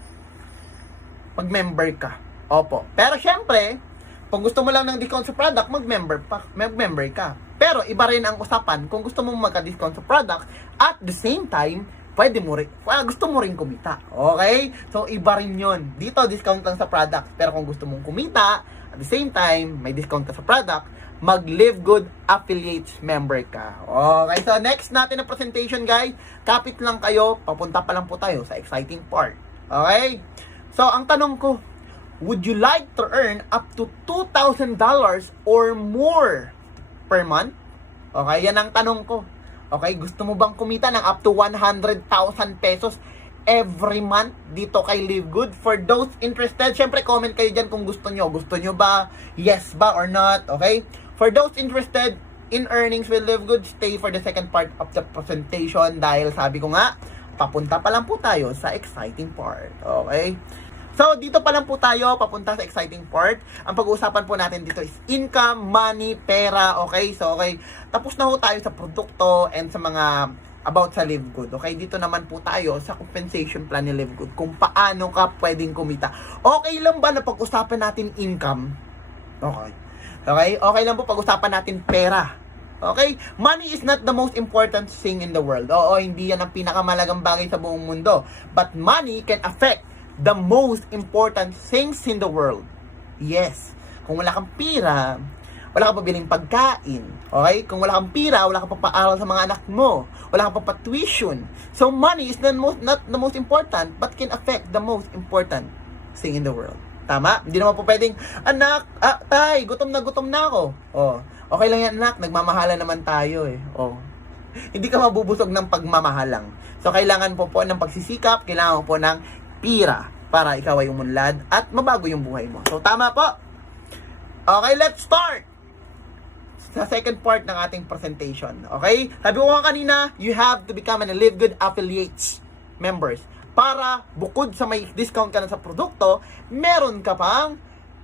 mag-member ka. Opo. Pero syempre, kung gusto mo lang ng discount sa product, mag-member ka. Pero iba rin ang usapan kung gusto mong magka-discount sa product at the same time, gusto mo rin kumita. Okay? So, iba rin yun. Dito, discount lang sa product. Pero kung gusto mong kumita, at the same time, may discount ka sa product, mag-Live Good Affiliates member ka. Okay? So, next natin na presentation, guys. Kapit lang kayo. Papunta pa lang po tayo sa exciting part. Okay? So, ang tanong ko, would you like to earn up to $2,000 or more per month? Okay, yan ang tanong ko. Okay, gusto mo bang kumita ng up to 100,000 pesos every month dito kay Live Good? For those interested, syempre comment kayo dyan kung gusto nyo. Gusto nyo ba? Yes ba or not? Okay? For those interested in earnings with Live Good, stay for the second part of the presentation dahil sabi ko nga, papunta pa lang po tayo sa exciting part. Okay? So, dito pa lang po tayo, papunta sa exciting part. Ang pag-uusapan po natin dito is income, money, pera, okay? So, okay, tapos na po tayo sa produkto and sa mga about sa Live Good, okay? Dito naman po tayo sa compensation plan ni Live Good, kung paano ka pwedeng kumita. Okay lang ba na pag-usapan natin income? Okay. Okay? Okay lang po pag-usapan natin pera. Okay? Money is not the most important thing in the world. Oo, hindi yan ang pinakamalagang bagay sa buong mundo. But money can affect the most important things in the world. Yes. Kung wala kang pira, wala kang pabiling pagkain. Okay? Kung wala kang pira, wala kang papaaral sa mga anak mo. Wala kang papatuition. So, money is not the most important, but can affect the most important thing in the world. Tama? Hindi naman po pwedeng, anak, tay, gutom na ako. Oh, okay lang yan, anak. Nagmamahalan naman tayo eh. Oh. Hindi ka mabubusog ng pagmamahalang. So, kailangan po ng pagsisikap, kailangan po ng pira para ikaw ay umunlad at mabago yung buhay mo. So, tama po. Okay, let's start sa second part ng ating presentation. Okay? Sabi ko nga kanina, you have to become an Live Good Affiliates members para bukod sa may discount ka na sa produkto, meron ka pang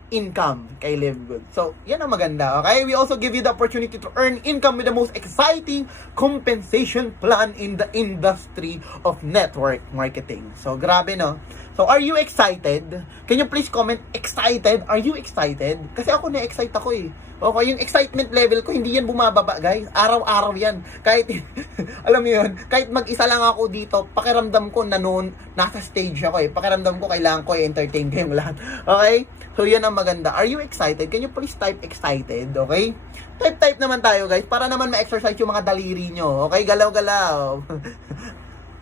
income kay Live Good. So, yan ang maganda, okay? We also give you the opportunity to earn income with the most exciting compensation plan in the industry of network marketing. So, grabe, no? So, are you excited? Can you please comment, excited? Are you excited? Kasi ako na-excite ako eh. Okay, yung excitement level ko, hindi yan bumababa, guys. Araw-araw yan. Kahit, alam mo yun, kahit mag-isa lang ako dito, pakiramdam ko na noon, nasa stage ako eh. Pakiramdam ko, kailangan ko i-entertain kayong lahat. Okay? So, yan ang maganda. Are you excited? Can you please type excited? Okay? Type naman tayo, guys, para naman ma-exercise yung mga daliri nyo. Okay? Galaw-galaw.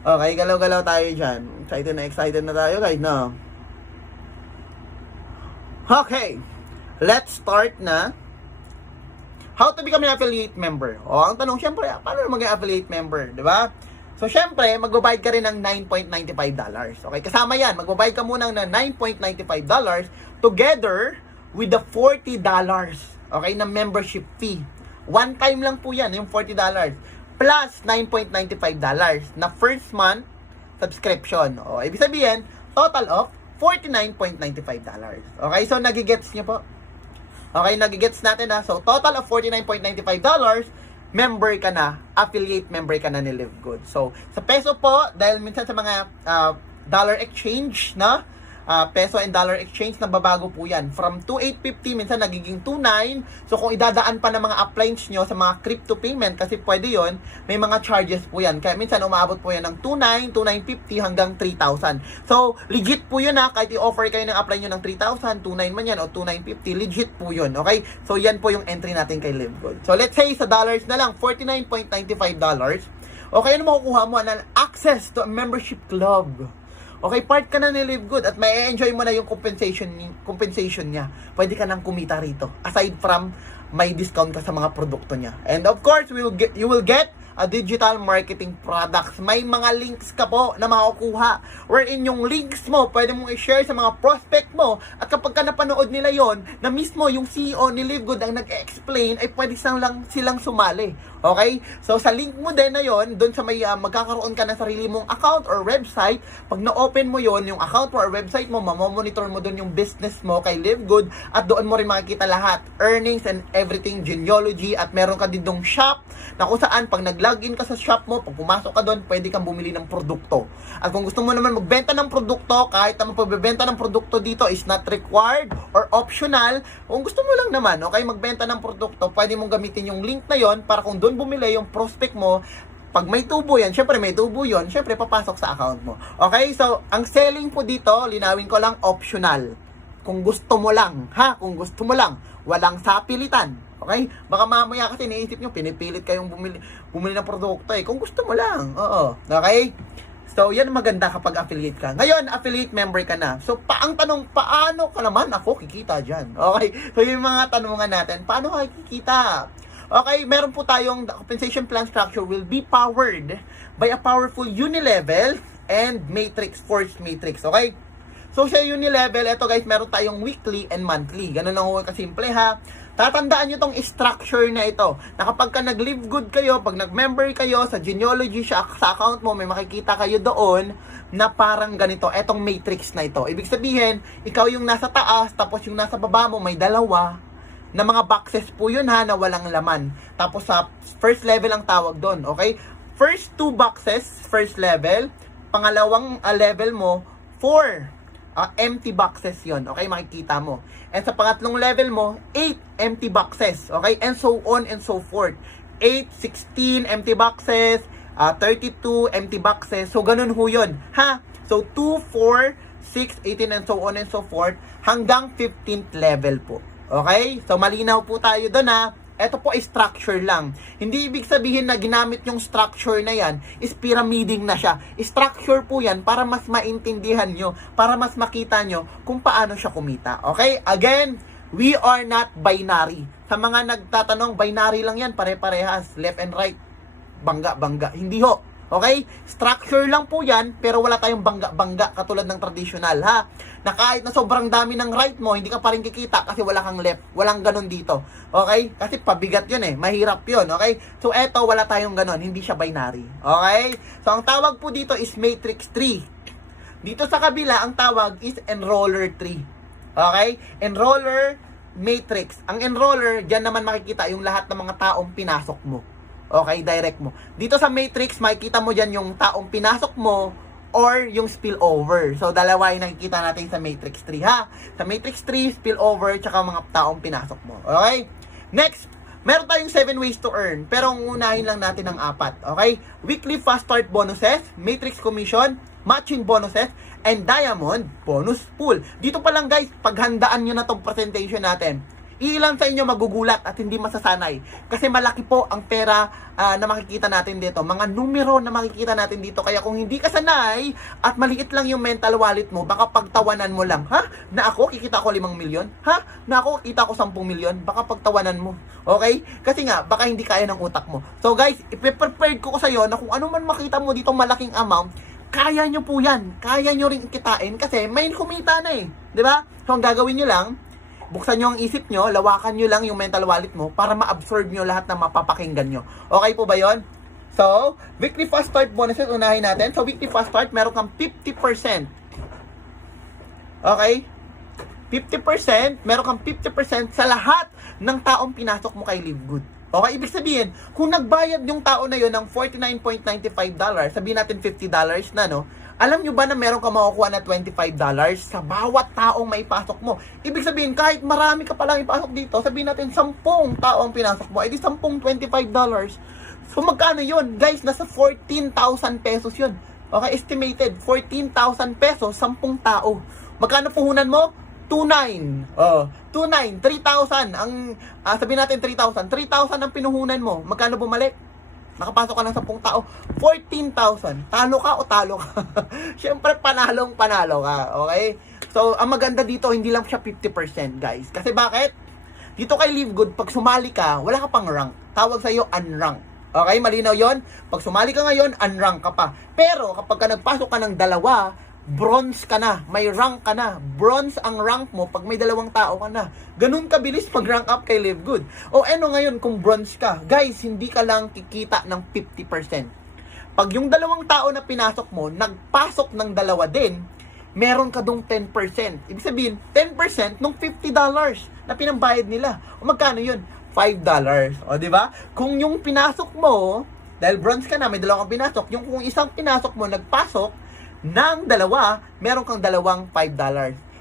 Okay, galaw-galaw tayo dyan. Excited na tayo, guys, no? Okay. Let's start na. How to become an affiliate member? O, ang tanong, syempre, paano maging affiliate member? Diba? So, syempre, magbabayad ka rin ng $9.95. Okay, kasama yan. Magbabayad ka muna ng $9.95 together with the $40, okay, na membership fee. One time lang po yan, yung $40. Plus $9.95 na first month subscription. O, ibig sabihin, total of $49.95. Okay, so nagigets nyo po? Okay, nagigets natin ha. So, total of $49.95, member ka na, affiliate member ka na ni Live Good. So, sa peso po, dahil minsan sa mga dollar exchange, na peso and dollar exchange, nababago po yan. From 2,850, minsan nagiging 2,900. So, kung idadaan pa ng mga uplines nyo sa mga crypto payment, kasi pwede yon, may mga charges po yan. Kaya minsan umabot po yan ng 2,900, 2,950 hanggang 3,000. So, legit po yun ha. Kahit i-offer kayo ng upline nyo ng 3,000, 2,900 man yan, o 2,950, legit po yun. Okay? So, yan po yung entry natin kay Live Good. So, let's say sa dollars na lang, $49.95. Okay, ano makukuha mo? Access to a membership club. Okay, part ka na ni Live Good at may enjoy mo na yung compensation niya. Pwede ka nang kumita rito. Aside from may discount ka sa mga produkto niya. And of course, you will get a digital marketing products. May mga links ka po na makukuha. Wherein yung links mo, pwede mong i-share sa mga prospect mo. At kapag ka napanood nila yon, na mismo yung CEO ni Live Good ang nag-explain, ay pwede silang sumali. Okay? So, sa link mo din na yon, doon sa may magkakaroon ka na sarili mong account or website, pag na-open mo yon, yung account mo or website mo, mamomonitor mo doon yung business mo kay Live Good, at doon mo rin makikita lahat, earnings and everything, genealogy, at meron ka din dong shop, na kung saan, pag nag-login ka sa shop mo, pag pumasok ka doon, pwede kang bumili ng produkto. At kung gusto mo naman magbenta ng produkto, kahit ang pagbebenta ng produkto dito is not required or optional, kung gusto mo lang naman, okay, magbenta ng produkto, pwede mong gamitin yung link na yon para kung doon bumili yung prospect mo, pag may tubo yan, syempre may tubo yon, syempre papasok sa account mo. Okay, so ang selling po dito, linawin ko lang, optional. Kung gusto mo lang, ha? Kung gusto mo lang, walang sapilitan. Okay? Baka mamaya kasi naisip nyo, pinipilit kayong bumili ng produkto eh. Kung gusto mo lang, oo. Okay? So, yan maganda kapag affiliate ka. Ngayon, affiliate member ka na. So, ang tanong, paano ka naman ako kikita dyan? Okay? So, yung mga tanungan natin, paano ka kikita? Okay, meron po tayong, the compensation plan structure will be powered by a powerful unilevel and matrix, force matrix. Okay? So, sa unilevel, ito guys, meron tayong weekly and monthly. Ganun lang ho kasimple ha. Tatandaan nyo tong structure na ito, na kapag ka nag-Live Good kayo, pag nag-member kayo sa genealogy, sa account mo, may makikita kayo doon na parang ganito, etong matrix na ito. Ibig sabihin, ikaw yung nasa taas, tapos yung nasa baba mo, may dalawa na mga boxes po yun ha, na walang laman. Tapos sa first level ang tawag doon, okay? First two boxes, first level. Pangalawang level mo, 4 empty boxes yon, okay, makikita mo. And sa pangatlong level mo, 8 empty boxes, okay, and so on and so forth. 8, 16 empty boxes, 32 empty boxes, so ganun ho yun, ha? So 2, 4, 6, 18 and so on and so forth, hanggang 15th level po, okay? So malinaw po tayo doon ha. Ito po ay structure lang. Hindi ibig sabihin na ginamit yung structure na yan is pyramiding na siya. Structure po yan para mas maintindihan nyo, para mas makita nyo kung paano siya kumita. Okay? Again, we are not binary. Sa mga nagtatanong, binary lang yan, pare-parehas, left and right, bangga-bangga. Hindi ho. Okay? Structure lang po yan, pero wala tayong bangga-bangga katulad ng traditional, ha? Na kahit na sobrang dami ng right mo, hindi ka pa rin kikita kasi wala kang left. Walang ganon dito. Okay? Kasi pabigat yun eh. Mahirap yun. Okay? So, eto, wala tayong ganon. Hindi siya binary. Okay? So, ang tawag po dito is matrix tree. Dito sa kabila, ang tawag is enroller tree. Okay? Enroller matrix. Ang enroller, dyan naman makikita yung lahat ng mga taong pinasok mo. Okay, direct mo. Dito sa matrix, makikita mo dyan yung taong pinasok mo or yung spillover. So, dalawa yung nakikita natin sa matrix 3, ha? Sa matrix 3, spillover, tsaka mga taong pinasok mo. Okay? Next, meron tayong 7 ways to earn. Pero ang unahin lang natin ang 4. Okay? Weekly fast start bonuses, matrix commission, matching bonuses, and diamond bonus pool. Dito pa lang guys, paghandaan nyo na tong presentation natin. Ilan sa inyo magugulat at hindi masasanay. Kasi malaki po ang pera na makikita natin dito. Mga numero na makikita natin dito. Kaya kung hindi ka sanay at maliit lang yung mental wallet mo, baka pagtawanan mo lang. Ha? Na ako, kikita ko 5 milyon? Ha? Na ako, kikita ko 10 milyon? Baka pagtawanan mo. Okay? Kasi nga, baka hindi kaya ng utak mo. So guys, ipe-prepared ko sa'yo na kung ano man makita mo dito malaking amount, kaya nyo po yan. Kaya nyo rin kitain kasi may kumita na eh. Diba? So ang gagawin nyo lang, buksan nyo ang isip nyo, lawakan nyo lang yung mental wallet mo para ma-absorb nyo lahat ng mapapakinggan nyo. Okay po ba yon? So, weekly fast start bonuses, unahin natin. So, weekly fast start, meron kang 50%. Okay? 50%, meron kang 50% sa lahat ng taong pinasok mo kay Live Good. Okay, ibig sabihin, kung nagbayad yung tao na yon ng $49.95, sabihin natin $50 na, no? Alam nyo ba na meron ka makukuha na $25 sa bawat taong maipasok mo? Ibig sabihin, kahit marami ka palang ipasok dito, sabihin natin 10 taong pinasok mo, edi 10 $25. So, magkano yun? Guys, nasa 14,000 pesos yun. Okay, estimated, 14,000 pesos, 10 tao. Magkano puhunan mo? 2,900. 2,900, 3,000. Ang, sabihin natin 3,000. 3,000 ang pinuhunan mo. Magkano bumalik? Nakapasok ka ng 10 tao, 14,000. Talo ka o talo ka? Siyempre, panalo ka. Okay? So, ang maganda dito, hindi lang siya 50%, guys. Kasi bakit? Dito kay Live Good, pag sumali ka, wala ka pang rank. Tawag sa'yo, unrank. Okay? Malinaw yon. Pag sumali ka ngayon, unrank ka pa. Pero, kapag ka nagpasok ka ng dalawa, bronze ka na, may rank ka na. Bronze ang rank mo pag may 2 tao ka na. Ganun kabilis mag-rank up kay Live Good. O ano ngayon kung bronze ka? Guys, hindi ka lang kikita ng 50%. Pag yung 2 tao na pinasok mo, nagpasok ng 2 din, meron ka dong 10%. Ibig sabihin, 10% ng $50 na pinambayad nila. O magkano yun? $5. O di ba? Kung yung pinasok mo, dahil bronze ka na, may 2 kang pinasok, yung kung isang pinasok mo, nagpasok, ng 2, meron kang 2 $5.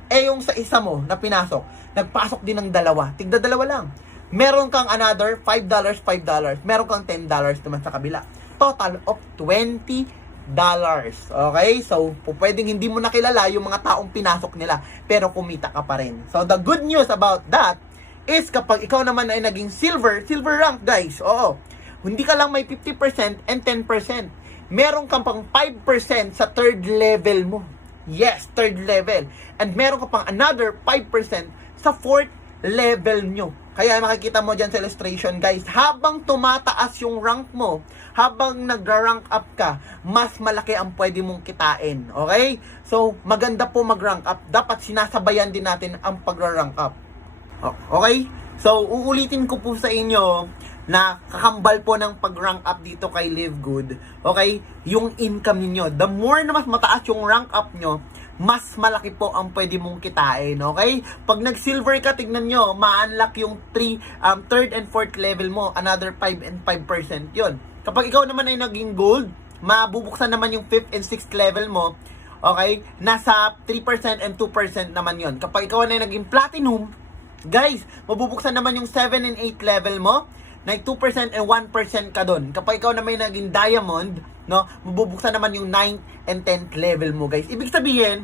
Eh yung sa isa mo na pinasok, nagpasok din ng 2, tigda 2 lang. Meron kang another $5, $5. Meron kang $10 naman sa kabila. Total of $20. Okay? So, pwedeng hindi mo nakilala yung mga taong pinasok nila, pero kumita ka pa rin. So, the good news about that is kapag ikaw naman ay naging silver rank, guys. Oo. Hindi ka lang may 50% and 10%. Meron kang pang 5% sa third level mo. Yes, third level. And meron ka pang another 5% sa fourth level nyo. Kaya makikita mo dyan sa illustration, guys, habang tumataas yung rank mo, habang nag-rank up ka, mas malaki ang pwede mong kitain. Okay? So, maganda po mag-rank up. Dapat sinasabayan din natin ang pag-rank up. Okay? So, uulitin ko po sa inyo na kakambal po ng pag-rank up dito kay Live Good. Okay? Yung income niyo. The more na mas mataas yung rank up nyo, mas malaki po ang pwede mong kitain. Okay? Pag nag-silver ka, tignan nyo, ma-unlock yung third and fourth level mo. Another 5 and 5% yun. Kapag ikaw naman ay naging gold, mabubuksan naman yung 5th and 6th level mo. Okay? Nasa 3% and 2% naman yun. Kapag ikaw na naging platinum, guys, mabubuksan naman yung 7 and 8 level mo. Na 2% and 1% ka doon. Kapag ikaw na may naging diamond, no, mabubuksan naman yung 9th and 10th level mo, guys. Ibig sabihin,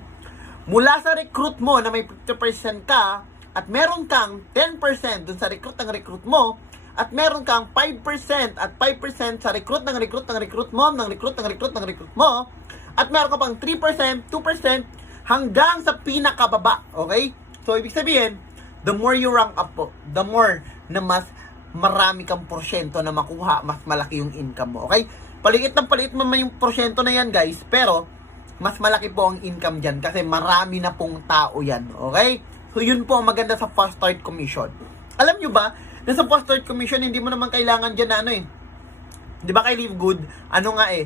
mula sa recruit mo na may 50% ka, at meron kang 10% dun sa recruit ng recruit mo, at meron kang 5% at 5% sa recruit ng recruit ng recruit mo, ng recruit ng recruit ng recruit mo, at meron ka pang 3%, 2%, hanggang sa pinakababa. Okay? So, ibig sabihin, the more you rank up po, the more na mas marami kang porsyento na makuha, mas malaki yung income mo. Okay? Paliit naman yung porsyento na yan, guys, pero mas malaki po ang income dyan kasi marami na pong tao yan. Okay? So, yun po ang maganda sa fast start commission. Alam nyo ba, na sa fast start commission, hindi mo naman kailangan dyan na ano eh. Di ba kay Live Good, ano nga eh,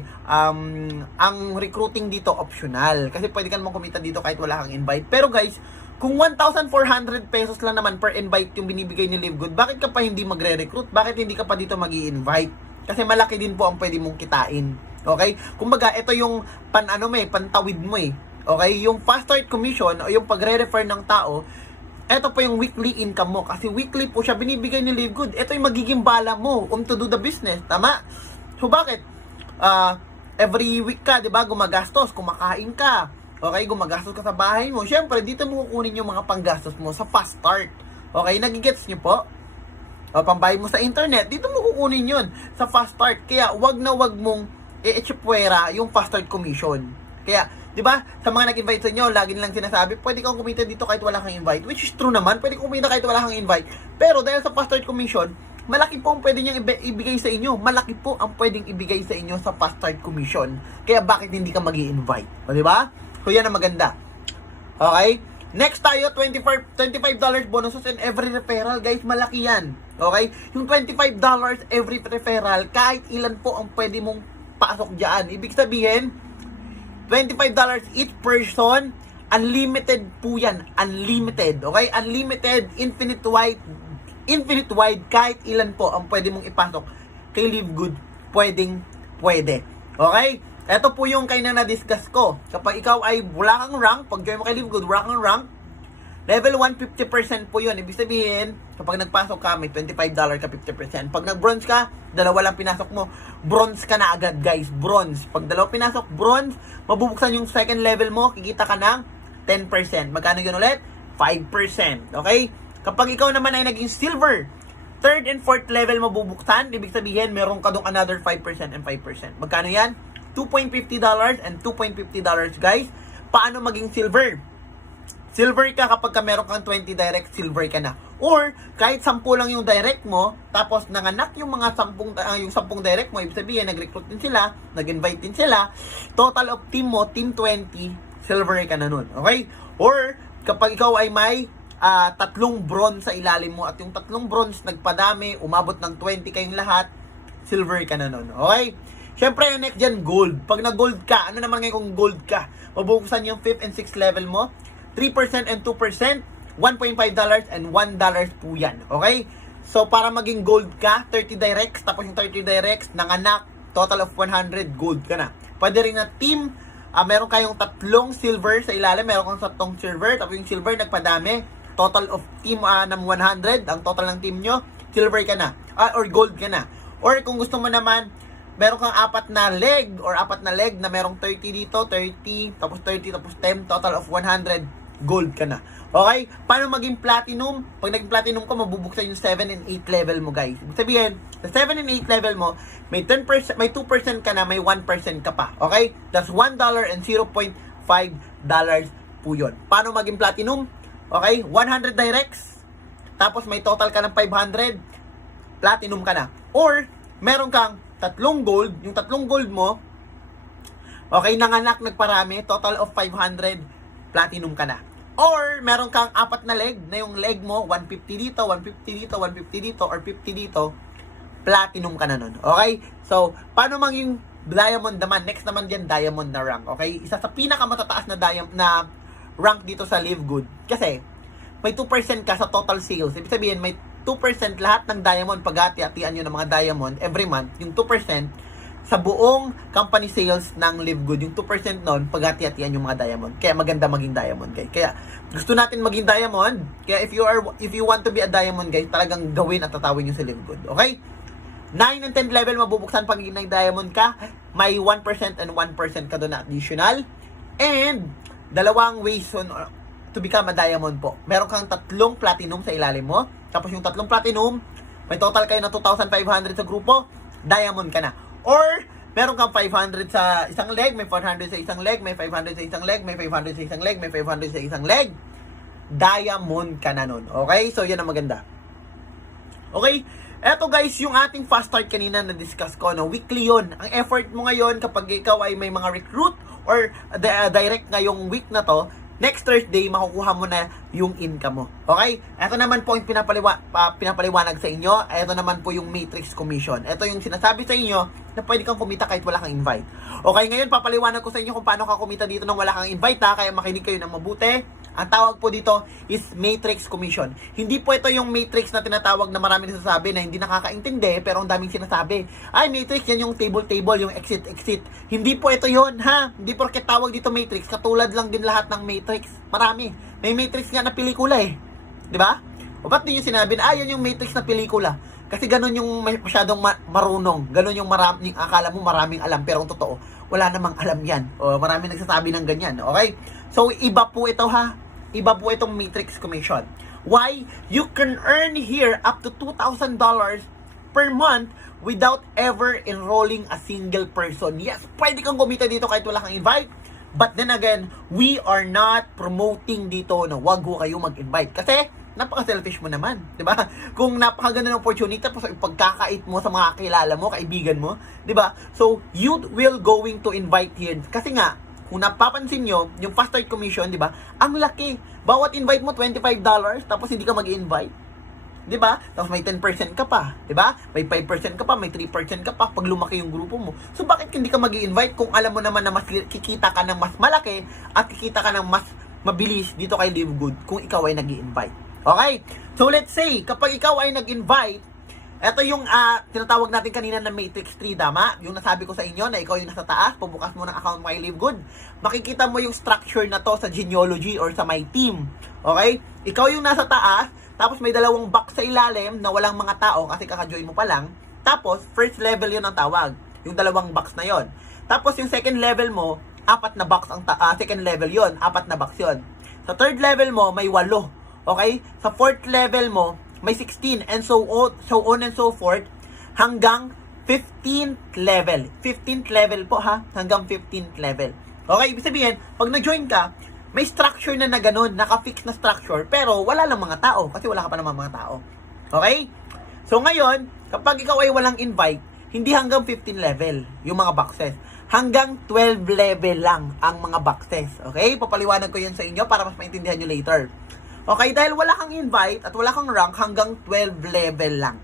ang recruiting dito optional. Kasi pwede ka naman kumita dito kahit wala kang invite. Pero guys, kung 1,400 pesos lang naman per invite yung binibigay ni Live Good, bakit ka pa hindi magre-recruit? Bakit hindi ka pa dito mag-i-invite? Kasi malaki din po ang pwede mong kitain. Okay? Kumbaga, ito yung pantawid mo eh. Okay? Yung fast start commission o yung pagre-refer ng tao, ito po yung weekly income mo. Kasi weekly po siya binibigay ni Live Good. Ito yung magiging bala mo to do the business. Tama? So, bakit? Every week ka, di ba, gumagastos, kumakain ka. Okay, gumagastos ka sa bahay mo. Siyempre, dito mo kukunin yung mga panggastos mo sa fast start. Okay, nagigets nyo po? O, pambayad mo sa internet, dito mo kukunin yun sa fast start. Kaya, wag na wag mong i-echipwera yung fast start commission. Kaya, di ba, sa mga nag-invite sa inyo, lagi nilang sinasabi, pwede kang kumita dito kahit wala kang invite. Which is true naman, pwede kang kumita kahit wala kang invite. Pero, dahil sa fast start commission, malaki po ang pwede niyang ibigay sa inyo. Malaki po ang pwedeng ibigay sa inyo sa fast start commission. Kaya, bakit hindi ka mag-i-invite? O, di ba? So, yan ang maganda. Okay? Next tayo, $25 bonuses in every referral. Guys, malaki yan. Okay? Yung $25 every referral, kahit ilan po ang pwede mong pasok dyan. Ibig sabihin, $25 each person, unlimited po yan. Unlimited. Okay? Unlimited, infinite wide, kahit ilan po ang pwede mong ipasok kay Live Good. Pwede. Okay? Ito po yung kaya na-discuss ko. Kapag ikaw ay wala kang rank, pag join mo kay Live Good, wala kang rank, level 1, 50% po yun. Ibig sabihin, kapag nagpasok ka, may $25 ka, 50%. Pag nag-bronze ka, dalawa lang pinasok mo, bronze ka na agad, guys. Bronze. Pag dalawa pinasok, bronze, mabubuksan yung second level mo, kikita ka ng 10%. Magkano yun ulit? 5%. Okay? Kapag ikaw naman ay naging silver, third and fourth level mabubuksan, ibig sabihin, meron ka dong another 5% and 5%. Magkano yan? $2.50 and $2.50, guys. Paano maging silver? Silver ka kapag meron kang 20 direct, silver ka na. Or, kahit 10 lang yung direct mo, tapos nanganak yung mga 10 direct mo, ibig sabihin, nag-recruit din sila, nag-invite din sila, total of team mo, team 20, silver ka na nun. Okay? Or, kapag ikaw ay may 3 bronze sa ilalim mo, at yung 3 bronze nagpadami, umabot ng 20 kayong lahat, silver ka na nun. Okay? Siyempre, yung next dyan, gold. Pag nag-gold ka, ano naman ngayon kung gold ka? Mabubuksan yung 5th and 6th level mo, 3% and 2%, $1.5 and $1 po yan. Okay? So, para maging gold ka, 30 directs, tapos yung 30 directs, nanganak, total of 100, gold ka na. Pwede rin na team, meron kayong 3 silver sa ilalim, meron kang 3 silver, tapos yung silver nagpadami, total of team ng 100, ang total ng team nyo, silver ka na, or gold ka na. Or kung gusto mo naman, meron kang 4 na leg na merong 30 dito, 30, tapos 30, tapos 10, total of 100, gold ka na. Okay? Paano maging platinum? Pag naging platinum ka, mabubuksan yung 7 and 8 level mo, guys. Ibig sabihin, sa 7 and 8 level mo, may 10%, may 2% ka na, may 1% ka pa. Okay? That's $1 and $0.5 po yun. Paano maging platinum? Okay? 100 directs, tapos may total ka ng 500, platinum ka na. Or, meron kang 3 gold, yung 3 gold mo, okay, nanganak, nagparami, total of 500, platinum ka na. Or, meron kang 4 na leg, na yung leg mo, 150 dito, 150 dito, 150 dito, or 50 dito, platinum ka na nun. Okay? So, paano maging diamond naman? Next naman dyan, diamond na rank. Okay? Isa sa pinakamatataas na rank dito sa Live Good. Kasi, may 2% ka sa total sales. Ibig sabihin, may 2% lahat ng diamond, paghati-hatian nyo ng mga diamond every month, yung 2% sa buong company sales ng Live Good, yung 2% nun, paghati-hatian yung mga diamond. Kaya maganda maging diamond, guys. Kaya gusto natin maging diamond. Kaya if you want to be a diamond, guys, talagang gawin at tatawin nyo sa Live Good. Okay? 9 and 10 level mabubuksan pag naging diamond ka. May 1% and 1% ka doon na additional. And dalawang ways to become a diamond po. Meron kang 3 platinum sa ilalim mo. Tapos yung 3 platinum, may total kayo na 2,500 sa grupo, diamond ka na. Or, meron kang 500 sa isang leg, may 400 sa isang leg, may 500 sa isang leg, may 500 sa isang leg, may 500 sa isang leg, diamond ka na nun. Okay? So, yan ang maganda. Okay? Eto guys, yung ating fast start kanina na discuss ko, no? Weekly yun. Ang effort mo ngayon kapag ikaw ay may mga recruit or direct ngayong week na to, next Thursday, makukuha mo na yung income mo. Okay? Ito naman po yung pinapaliwanag sa inyo. Ito naman po yung matrix commission. Ito yung sinasabi sa inyo na pwede kang kumita kahit wala kang invite. Okay, ngayon papaliwanag ko sa inyo kung paano ka kumita dito nang wala kang invite ha. Kaya makinig kayo ng mabuti. Ang tawag po dito is matrix commission. Hindi po ito yung matrix na tinatawag na maraming nasasabi na hindi nakakaintindi pero ang daming sinasabi. Ay, matrix, yan yung table, yung exit. Hindi po ito yon ha. Hindi porket tawag dito matrix, katulad lang din lahat ng matrix. Marami. May matrix nga na pelikula eh. Di ba? O ba't din yung sinabi na, yan yung matrix na pelikula? Kasi ganun yung masyadong marunong. Ganun yung maraming, akala mo maraming alam pero ang totoo, wala namang alam yan. O maraming nagsasabi ng ganyan. Okay? So, iba po ito ha. Iba po itong matrix commission. Why? You can earn here up to $2,000 per month without ever enrolling a single person. Yes, pwede kang kumita dito kahit wala kang invite. But then again, we are not promoting dito na wag ho kayo mag-invite. Kasi, napaka-selfish mo naman. Diba? Kung napakaganda ng opportunity, tapos pagkakait mo sa mga kilala mo, kaibigan mo. Diba? So, you will going to invite here. Kasi nga, kung napapansin nyo, yung fast start commission, di ba? Ang laki. Bawat invite mo, $25, tapos hindi ka mag-invite. Di ba? Tapos may 10% ka pa. Di ba? May 5% ka pa, may 3% ka pa pag lumaki yung grupo mo. So, bakit hindi ka mag-invite kung alam mo naman na mas kikita ka ng mas malaki at kikita ka ng mas mabilis dito kay Live Good kung ikaw ay nag-invite. Okay? So, let's say, kapag ikaw ay nag-invite, ito yung tinatawag natin kanina na Matrix 3, tama? Yung nasabi ko sa inyo na ikaw yung nasa taas, pabukas mo ng account kay Live Good. Makikita mo yung structure na to sa genealogy or sa My Team. Okay? Ikaw yung nasa taas, tapos may dalawang box sa ilalim na walang mga tao kasi kaka-join mo pa lang. Tapos, first level yun ang tawag. Yung dalawang box na yon. Tapos, yung second level mo, 4 na box ang second level yon, 4 na box yon. Sa third level mo, may 8. Okay? Sa fourth level mo, may 16 and so on and so forth hanggang 15th level. 15th level po ha, hanggang 15th level. Okay, ibig sabihin, pag na-join ka, may structure na ganun, naka-fix na structure, pero wala lang mga tao kasi wala ka pa naman mga tao. Okay? So ngayon, kapag ikaw ay walang invite, hindi hanggang 15 level yung mga boxes. Hanggang 12 level lang ang mga boxes. Okay? Papaliwanag ko yun sa inyo para mas maintindihan nyo later. Okay? Dahil wala kang invite at wala kang rank, hanggang 12 level lang.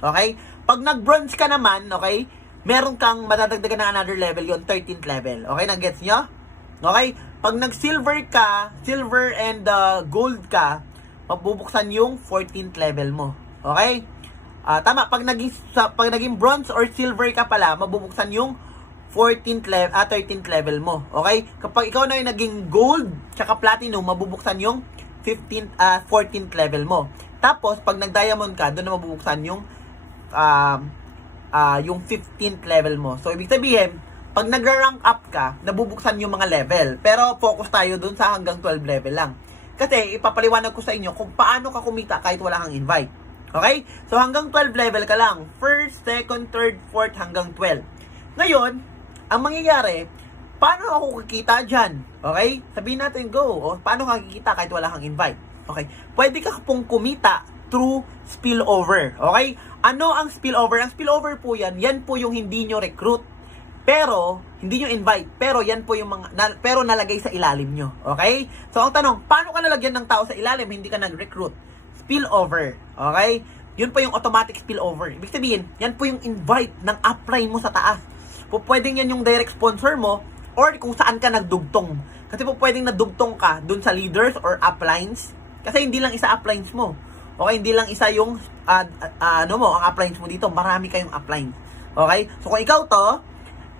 Okay? Pag nag-bronze ka naman, okay, meron kang madadagdagan ng another level yon, 13th level. Okay? Nag-gets nyo? Okay? Pag nag-silver ka, silver and gold ka, mabubuksan yung 14th level mo. Okay? Tama, pag naging bronze or silver ka pala, mabubuksan yung 13th level mo. Okay? Kapag ikaw na yung naging gold, tsaka platinum, mabubuksan yung 14th level mo. Tapos, pag nag-diamond ka, doon na mabubuksan yung 15th level mo. So, ibig sabihin, pag nag-rank up ka, nabubuksan yung mga level. Pero focus tayo dun sa hanggang 12 level lang. Kasi ipapaliwanag ko sa inyo kung paano ka kumita kahit wala kang invite. Okay? So hanggang 12 level ka lang. First, second, third, fourth, hanggang 12. Ngayon, ang mangyayari, paano ako kikita dyan? Okay? Sabihin natin, go. O, paano ka kikita kahit wala kang invite? Okay? Pwede ka pong kumita through spillover. Okay? Ano ang spillover? Ang spillover po yan po yung hindi nyo recruit. Pero, hindi nyo invite. Pero, yan po yung pero nalagay sa ilalim nyo. Okay? So, ang tanong, paano ka nalagyan ng tao sa ilalim, hindi ka nag-recruit? Spillover. Okay? Yun po yung automatic spillover. Ibig sabihin, yan po yung invite ng upline mo sa taas. Pwedeng yan yung direct sponsor mo or kung saan ka nagdugtong. Kasi pwedeng nadugtong ka dun sa leaders or uplines. Kasi hindi lang isa uplines mo. Okay? Hindi lang isa yung ang uplines mo dito. Marami kayong uplines. Okay? So, kung ikaw to,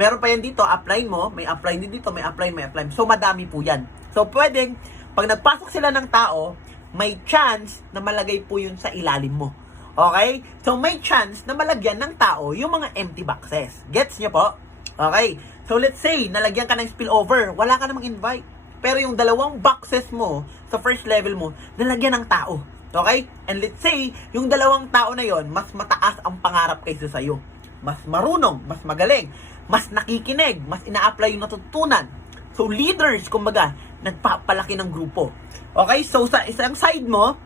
meron pa yan dito, upline mo, may upline din dito, may upline. So, madami po yan. So, pwedeng, pag nagpasok sila ng tao, may chance na malagay po yun sa ilalim mo. Okay? So, may chance na malagyan ng tao yung mga empty boxes. Gets nyo po? Okay? So, let's say, nalagyan ka ng spillover, wala ka namang invite. Pero yung dalawang boxes mo, sa first level mo, nalagyan ng tao. Okay? And let's say, yung dalawang tao na yon mas mataas ang pangarap kaysa sa'yo. Mas marunong, mas magaling, mas nakikinig, mas ina-apply yung natutunan. So, leaders, kumbaga, nagpapalaki ng grupo. Okay? So, sa isang side mo,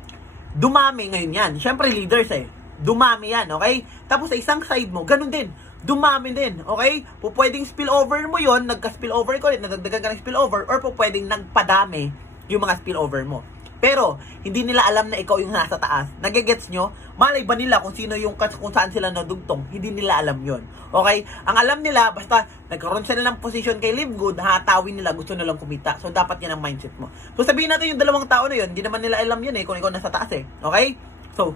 dumami ngayon yan. Siyempre, leaders dumami yan, okay? Tapos, sa isang side mo, ganun din. Dumami din, okay? Pwedeng spillover mo yon, nagka-spillover ko ulit, nadagdagan ka ng spillover, or pwedeng nagpadami yung mga spillover mo. Pero, hindi nila alam na ikaw yung nasa taas. Nagigets nyo? Malay ba nila kung sino yung kung saan sila nadugtong? Hindi nila alam yon. Okay? Ang alam nila, basta nagkaroon sila ng position kay Live Good, hatawin nila, gusto nilang kumita. So, dapat yan ang mindset mo. So, sabihin natin yung dalawang tao na yun, hindi naman nila alam yun kung ikaw nasa taas Okay? So,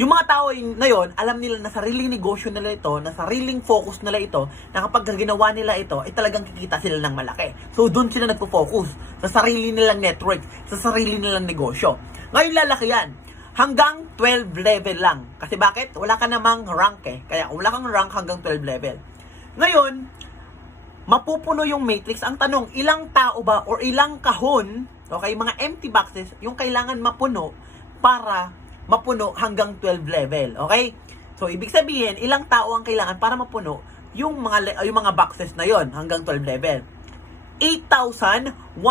yung mga tao na yon, alam nila na sariling negosyo nila ito, na sariling focus nila ito, na kapag ginawa nila ito, ay talagang kikita sila ng malaki. So, doon sila nagpo-focus sa sarili nilang network, sa sarili nilang negosyo. Ngayon, lalaki yan. Hanggang 12 level lang. Kasi bakit? Wala ka namang rank Kaya kung wala kang rank hanggang 12 level. Ngayon, mapupuno yung matrix. Ang tanong, ilang tao ba or ilang kahon, okay, mga empty boxes, yung kailangan mapuno para mapuno hanggang 12 level. Okay? So, ibig sabihin, ilang tao ang kailangan para mapuno yung mga boxes na yon hanggang 12 level. 8,192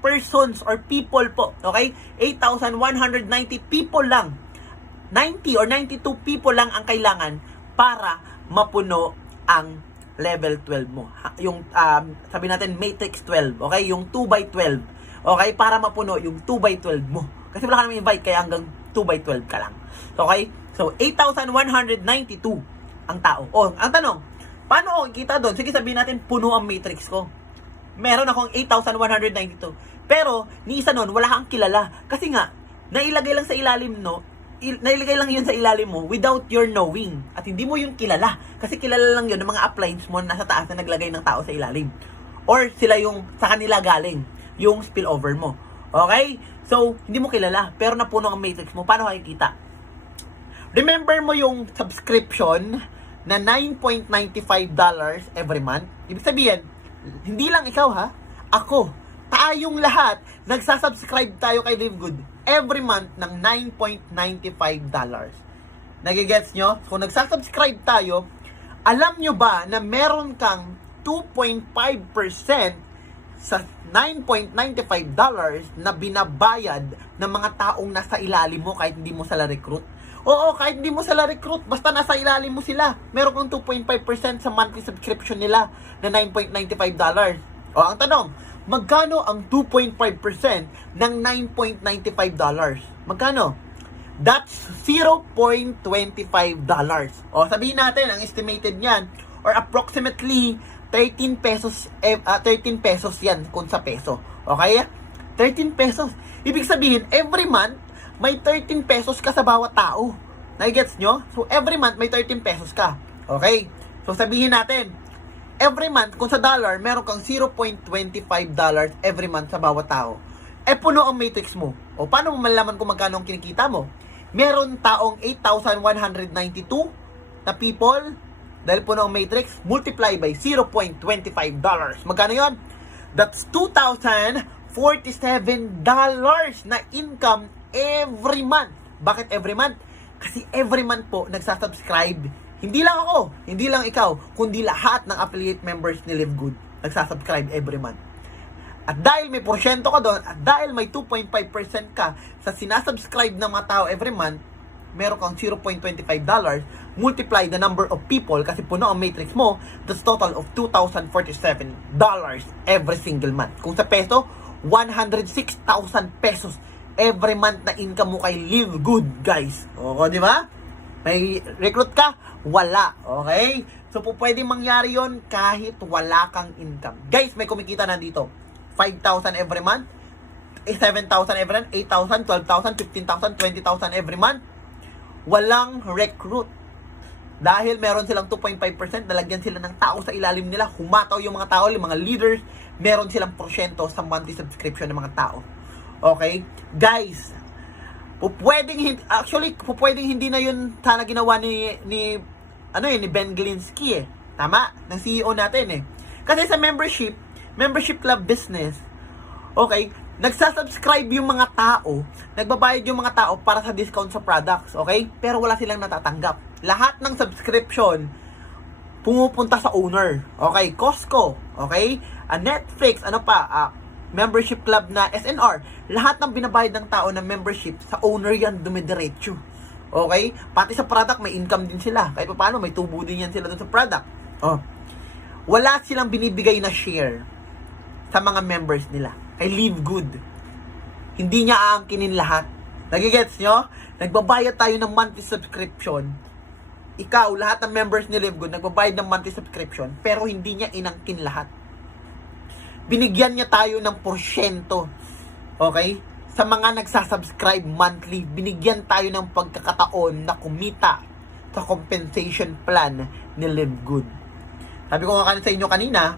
persons or people po. Okay? 8,190 people lang. 90 or 92 people lang ang kailangan para mapuno ang level 12 mo. Yung, sabi natin, matrix 12. Okay? Yung 2x12. Okay? Para mapuno yung 2x12 mo. Kasi wala ka naman invite, kaya hanggang 2x12 ka lang. Okay? So, 8,192 ang tao. O, ang tanong, paano ako kita doon? Sige, sabihin natin, puno ang matrix ko. Meron akong 8,192. Pero, ni isa nun, wala kang kilala. Kasi nga, nailagay lang sa ilalim, no? Nailagay lang yun sa ilalim mo without your knowing. At hindi mo yun kilala. Kasi kilala lang yun ng mga uplines mo nasa taas na naglagay ng tao sa ilalim. Or sila yung sa kanila galing. Yung spillover mo. Okay? So, hindi mo kilala. Pero napuno ang matrix mo. Paano makikita? Remember mo yung subscription na $9.95 every month? Ibig sabihin, hindi lang ikaw ha. Ako. Tayong lahat. Nagsasubscribe tayo kay Live Good every month ng $9.95. Nagigets nyo? Kung nagsasubscribe tayo, alam nyo ba na meron kang 2.5% sa $9.95 na binabayad ng mga taong nasa ilalim mo kahit hindi mo sila recruit? Oo, kahit hindi mo sila recruit, basta nasa ilalim mo sila. Meron kang 2.5% sa monthly subscription nila na $9.95. O, ang tanong, magkano ang 2.5% ng $9.95? Magkano? That's $0.25. O, sabihin natin, ang estimated niyan, or approximately 13 pesos, 13 pesos yan kung sa peso. Okay? 13 pesos. Ibig sabihin, every month, may 13 pesos ka sa bawat tao. Nagigets nyo? So, every month, may 13 pesos ka. Okay? So, sabihin natin, every month, kung sa dollar, meron kang $0.25 every month sa bawat tao. Puno ang matrix mo. O, paano mo malaman kung magkano ang kinikita mo? Meron taong 8,192 na people, dahil puno ang matrix, multiply by $0.25. Magkano yon? That's $2,047 na income every month. Bakit every month? Kasi every month po, nagsasubscribe. Hindi lang ako, hindi lang ikaw, kundi lahat ng affiliate members ni Live Good nagsasubscribe every month. At dahil may porsyento ka doon, at dahil may 2.5% ka sa sinasubscribe ng mga tao every month, meron kang $0.25, multiply the number of people, kasi puno ang matrix mo, that's total of $2,047 every single month. Kung sa peso, 106,000 pesos every month na income mo kay Live Good, guys. O, di ba? May recruit ka? Wala. Okay? So, pwede mangyari yon kahit wala kang income. Guys, may kumikita na dito. 5,000 every month, 7,000 every month, 8,000, 12,000, 15,000, 20,000 every month. Walang recruit. Dahil meron silang 2.5%, nalagyan sila ng tao sa ilalim nila, humataw yung mga tao, yung mga leaders, meron silang porsyento sa monthly subscription ng mga tao. Okay? Guys, pwedeng hindi na yun sana ginawa ni Ben Glinsky Tama? Ng CEO natin Kasi sa membership club business, okay, nagsasubscribe yung mga tao, nagbabayad yung mga tao para sa discount sa products, okay? Pero wala silang natatanggap. Lahat ng subscription pumupunta sa owner. Okay? Costco, okay? Netflix, membership club na SNR, lahat ng binabayad ng tao ng membership, sa owner yan dumidiretso. Okay? Pati sa product, may income din sila. Kahit pa paano, may tubo din yan sila dun sa product. Wala silang binibigay na share sa mga members nila. Kay Live Good. Hindi niya aangkinin lahat. Nagigets nyo? Nagbabayad tayo ng monthly subscription. Ikaw, lahat ng members ni Live Good, nagbabayad ng monthly subscription, pero hindi niya inangkin lahat. Binigyan niya tayo ng porsyento. Okay? Sa mga nagsasubscribe monthly, binigyan tayo ng pagkakataon na kumita sa compensation plan ni Live Good. Sabi ko nga sa inyo kanina,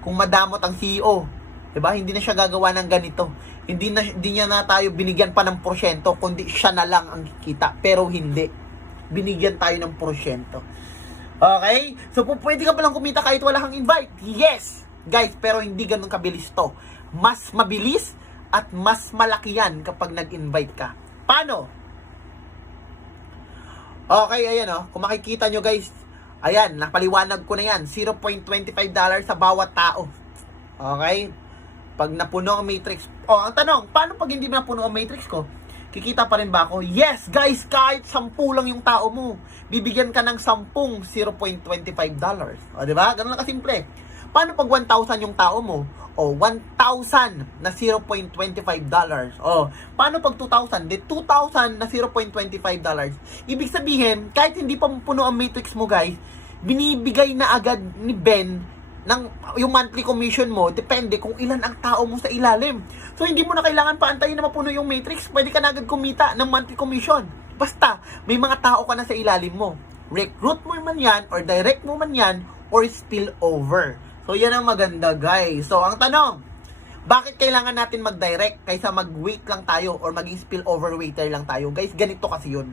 kung madamot ang CEO, diba? Hindi na siya gagawa ng ganito. Hindi niya na tayo binigyan pa ng porsyento, kundi siya na lang ang kikita. Pero hindi. Binigyan tayo ng porsyento. Okay? So, pwede ka palang kumita kahit wala kang invite. Yes! Guys, pero hindi ganun kabilis to. Mas mabilis at mas malaki yan kapag nag-invite ka. Paano? Okay, ayan kung makikita nyo guys, ayan, napaliwanag ko na yan. $0.25 sa bawat tao. Okay? Pag napuno ang matrix. Ang tanong, paano pag hindi napuno ang matrix ko? Kikita pa rin ba ako? Yes, guys, kahit 10 lang yung tao mo, bibigyan ka ng 10 $0.25. O, di ba? Ganun lang kasimple. Paano pag 1,000 yung tao mo? O, 1,000 na $0.25. O, paano pag 2,000? Di 2,000 na $0.25. Ibig sabihin, kahit hindi pa puno ang matrix mo, guys, binibigay na agad ni Ben ng yung monthly commission mo, depende kung ilan ang tao mo sa ilalim. So, hindi mo na kailangan paantayin na mapuno yung matrix. Pwede ka na agad kumita ng monthly commission. Basta, may mga tao ka na sa ilalim mo. Recruit mo man yan, or direct mo man yan, or spill over. So, yan ang maganda, guys. So, ang tanong, bakit kailangan natin mag-direct kaysa mag-wait lang tayo or maging spill over waiter lang tayo? Guys, ganito kasi yun.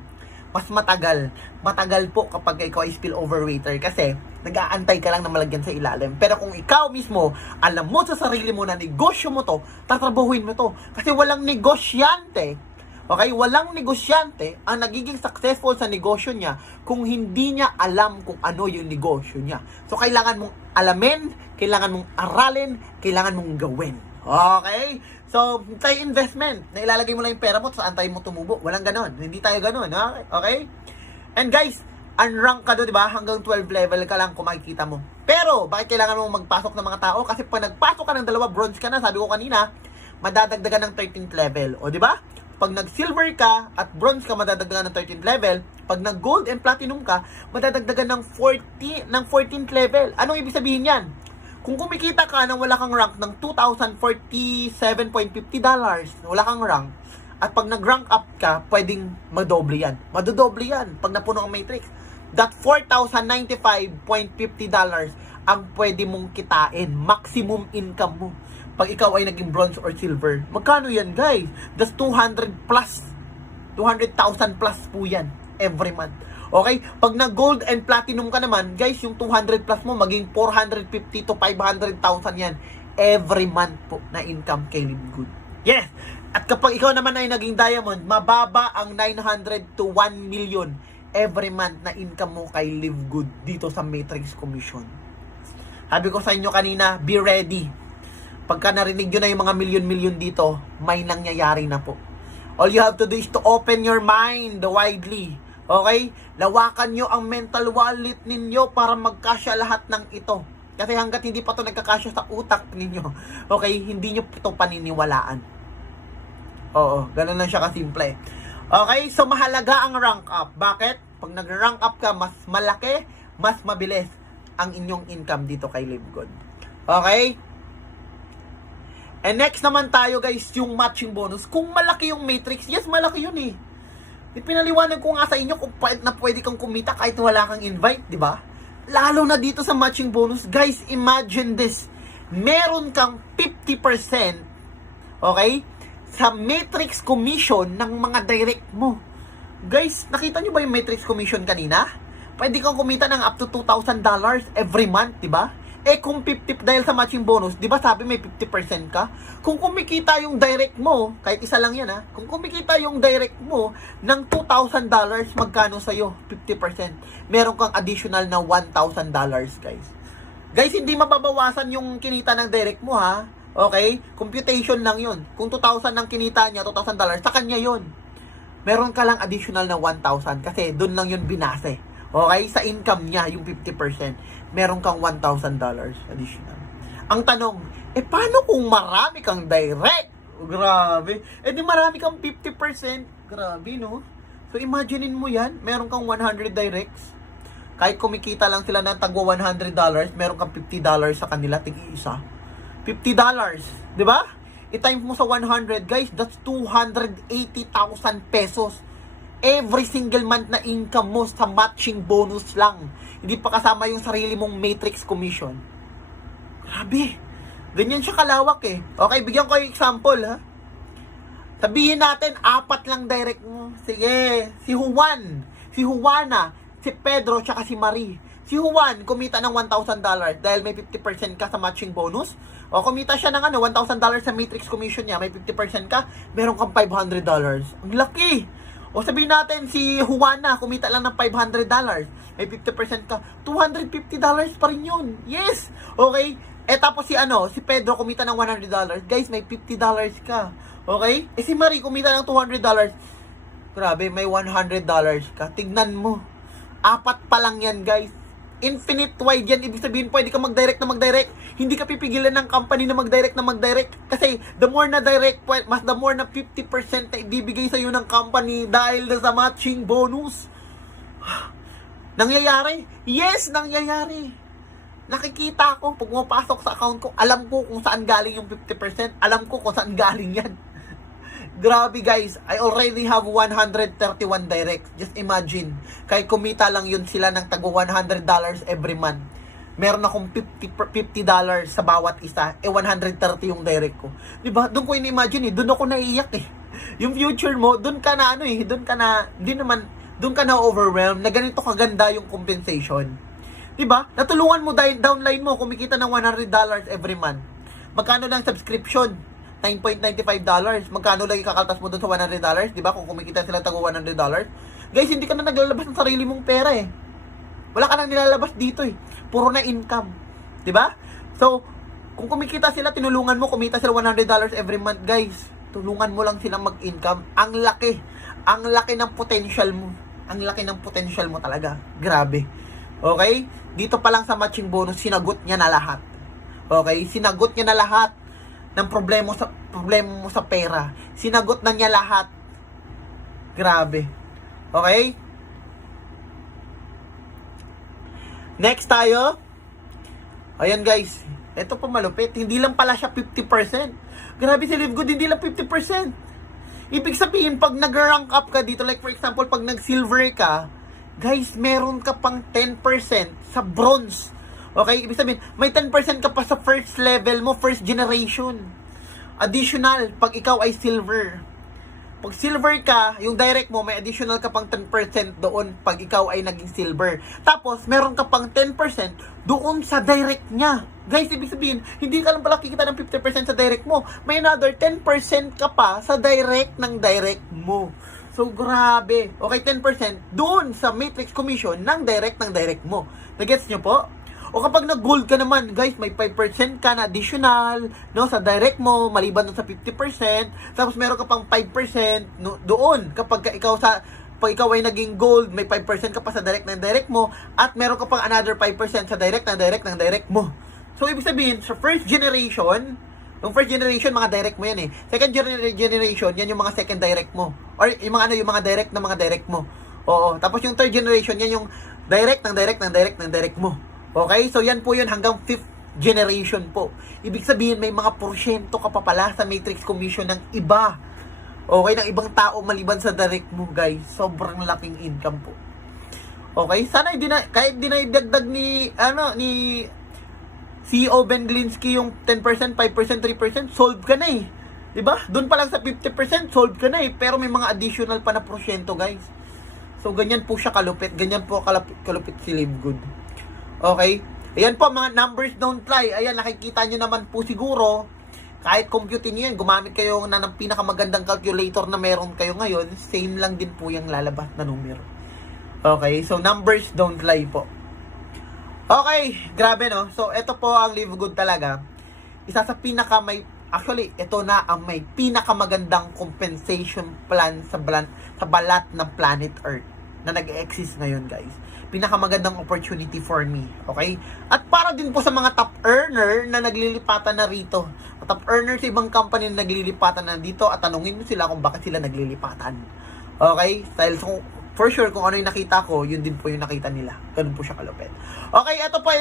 Mas matagal. Matagal po kapag ikaw ay spill over waiter kasi nag-aantay ka lang na malagyan sa ilalim. Pero kung ikaw mismo, alam mo sa sarili mo na negosyo mo to, tatrabahuin mo to. Kasi walang negosyante, okay? Walang negosyante ang nagiging successful sa negosyo niya kung hindi niya alam kung ano yung negosyo niya. So, kailangan mong alamin, kailangan mong aralin, kailangan mong gawin. Okay? So, tayo investment, na ilalagay mo lang yung pera mo, saan tayo mo tumubo. Walang ganon. Hindi tayo ganon. Okay? And guys, unrank ka doon, di ba? Hanggang 12 level ka lang kung makikita mo. Pero, bakit kailangan mo magpasok ng mga tao? Kasi pag nagpasok ka ng 2, bronze ka na, sabi ko kanina, madadagdagan ng 13th level. O, di ba? Pag nag-silver ka at bronze ka, madadagdagan ng 13th level. Pag nag-gold and platinum ka, madadagdagan ng 14th level. Anong ibig sabihin yan? Kung kumikita ka nang wala kang rank ng $2,047.50, wala kang rank, at pag nag-rank up ka, pwedeng madoble yan. Madodoble yan pag napuno ang matrix. That $4,095.50 ang pwede mong kitain. Maximum income mo. Pag ikaw ay naging bronze or silver. Magkano yan, guys? That's 200 plus. 200,000 plus po yan every month. Okay? Pag na-gold and platinum ka naman, guys, yung 200 plus mo, maging 450 to 500,000 yan every month po na income kay Live Good. Yes! At kapag ikaw naman ay naging diamond, mababa ang 900 to 1 million every month na income mo kay Live Good dito sa Matrix Commission. Sabi ko sa inyo kanina, be ready. Pagka narinig nyo na yung mga milyon-milyon dito, may nangyayari na po. All you have to do is to open your mind widely. Okay? Lawakan nyo ang mental wallet ninyo para magkasya lahat ng ito. Kasi hanggat hindi pa ito nagkakasya sa utak ninyo, okay, hindi nyo ito paniniwalaan. Oo, ganun lang siya kasimple. Okay, so mahalaga ang rank up. Bakit? Pag nag-rank up ka, mas malaki, mas mabilis ang inyong income dito kay Live Good. Okay? And next naman tayo, guys, yung matching bonus. Kung malaki yung matrix, yes, malaki yun eh. Pinaliwanag ko nga sa inyo kung na pwede kang kumita kahit wala kang invite, di ba? Lalo na dito sa matching bonus. Guys, imagine this. Meron kang 50%, okay, sa matrix commission ng mga direct mo. Guys, nakita nyo ba yung matrix commission kanina? Pwede kang kumita ng up to $2,000 every month, di ba? Eh kung 50 dahil sa matching bonus, 'di ba sabi may 50% ka? Kung kumikita yung direct mo, kahit isa lang 'yan ha. Kung kumikita yung direct mo ng $2,000, magkano sa iyo? 50%. Meron kang additional na $1,000, guys. Guys, hindi mababawasan yung kinita ng direct mo ha. Okay? Computation lang 'yun. Kung 2,000 ang kinita niya, $2,000, sa kanya 'yun. Meron ka lang additional na 1,000 kasi doon lang 'yun binase. Okay? Sa income niya, yung 50%, meron kang $1,000 additional. Ang tanong, paano kung marami kang direct? Oh, grabe. Di marami kang 50%. Grabe, no? So, imaginein mo yan, meron kang 100 directs. Kahit kumikita lang sila ng tagwa $100, meron kang $50 sa kanila, tig-isa. $50, di ba? I-time mo sa 100, guys, that's 280,000 pesos. Every single month na income mo sa matching bonus lang. Hindi pa kasama yung sarili mong matrix commission. Grabe. Ganyan siya kalawak eh. Okay, bigyan ko yung example ha. Sabihin natin, 4 lang direct mo. Sige, si Juan, si Juana, si Pedro, tsaka si Marie. Si Juan, kumita ng $1,000 dahil may 50% ka sa matching bonus. O kumita siya ng $1,000 sa matrix commission niya, may 50% ka, meron kang $500. Ang laki! O sabihin natin, si Juana, kumita lang ng $500. May 50% ka. $250 pa rin yun. Yes! Okay? Tapos si Pedro, kumita ng $100. Guys, may $50 ka. Okay? Eh si Marie, kumita ng $200. Grabe, may $100 ka. Tignan mo. 4 pa lang yan, guys. Infinite wide yan. Ibig sabihin, pwede ka mag-direct na mag-direct. Hindi ka pipigilan ng company na mag-direct na mag-direct. Kasi, the more na direct, mas the more na 50% na ibibigay sa'yo ng company dahil sa matching bonus. Nangyayari? Yes, nangyayari. Nakikita ko, pag pumapasok sa account ko, alam ko kung saan galing yung 50%. Alam ko kung saan galing yan. Grabe guys, I already have 131 direct. Just imagine, kahit kumita lang yun sila ng tago $100 every month. Meron akong $50 sa bawat isa, 130 yung direct ko. 'Di ba? Doon ko in-imagine doon ako naiiyak Yung future mo, doon ka na doon ka na doon ka na overwhelmed na ganito kaganda yung compensation. 'Di ba? Natulungan mo downline mo kumikita ng $100 every month. Magkano lang subscription? $9.95. Magkano lang ikakaltas mo doon sa $100? Di ba? Kung kumikita sila tago $100. Guys, hindi ka na naglalabas ng sarili mong pera Wala ka nang nilalabas dito Puro na income. Di ba? So, kung kumikita sila, tinulungan mo, kumita sila $100 every month, guys. Tulungan mo lang silang mag-income. Ang laki. Ang laki ng potential mo. Ang laki ng potential mo talaga. Grabe. Okay? Dito pa lang sa matching bonus, sinagot niya na lahat. Okay? Sinagot niya na lahat ng problema mo sa pera. Sinagot na niya lahat. Grabe. Okay? Next tayo. Ayan guys. Ito pa malupit. Hindi lang pala siya 50%. Grabe si Live Good, hindi lang 50%. Ibig sabihin, pag nag-rank up ka dito, like for example, pag nag-silver ka, guys, meron ka pang 10% sa bronze. Okay, ibig sabihin, may 10% ka pa sa first level mo, first generation. Additional, pag ikaw ay silver. Pag silver ka, yung direct mo, may additional ka pang 10% doon pag ikaw ay naging silver. Tapos, meron ka pang 10% doon sa direct niya. Guys, ibig sabihin, hindi ka lang pala kikita ng 50% sa direct mo. May another 10% ka pa sa direct ng direct mo. So, grabe. Okay, 10% doon sa matrix commission ng direct mo. Nagets nyo po? O kapag nag-gold ka naman, guys, may 5% ka na additional, no, sa direct mo, maliban dun sa 50%, tapos meron ka pang 5% doon. Pag ikaw ay naging gold, may 5% ka pa sa direct ng direct mo, at meron ka pang another 5% sa direct ng direct mo. So, ibig sabihin, sa first generation, yung first generation, mga direct mo yan Second generation, yan yung mga second direct mo. Or yung mga direct mo. Oo. Tapos yung third generation, yan yung direct ng direct mo. Okay? So, yan po yun hanggang 5th generation po. Ibig sabihin, may mga porsyento ka pa pala sa matrix commission ng iba. Okay? Ng ibang tao maliban sa direct mo, guys. Sobrang laking income po. Okay? Sana kahit di na idagdag ni CEO Ben Glinsky yung 10%, 5%, 3%, solve ka na Diba? Doon pa lang sa 50%, solve ka na Pero may mga additional pa na porsyento, guys. So, ganyan po siya kalupit. Ganyan po kalupit si Live Good. Okay? Ayan po, mga numbers don't lie. Ayan, nakikita nyo naman po siguro. Kahit computing nyo yan, gumamit kayo ng pinakamagandang calculator na meron kayo ngayon, same lang din po yung lalabas na numero. Okay? So, numbers don't lie po. Okay, grabe no? So, ito po ang Live Good talaga. Isa sa actually, ito na ang may pinakamagandang compensation plan sa balat ng planet Earth na nag-exist ngayon, guys. Pinakamagandang opportunity for me, okay? At para din po sa mga top earner na naglilipatan na rito. Top earner sa ibang company na naglilipatan na dito at tanungin mo sila kung bakit sila naglilipatan. Okay? Dahil for sure, kung ano yung nakita ko, yun din po yung nakita nila. Ganun po siya kalupit. Okay, ito po,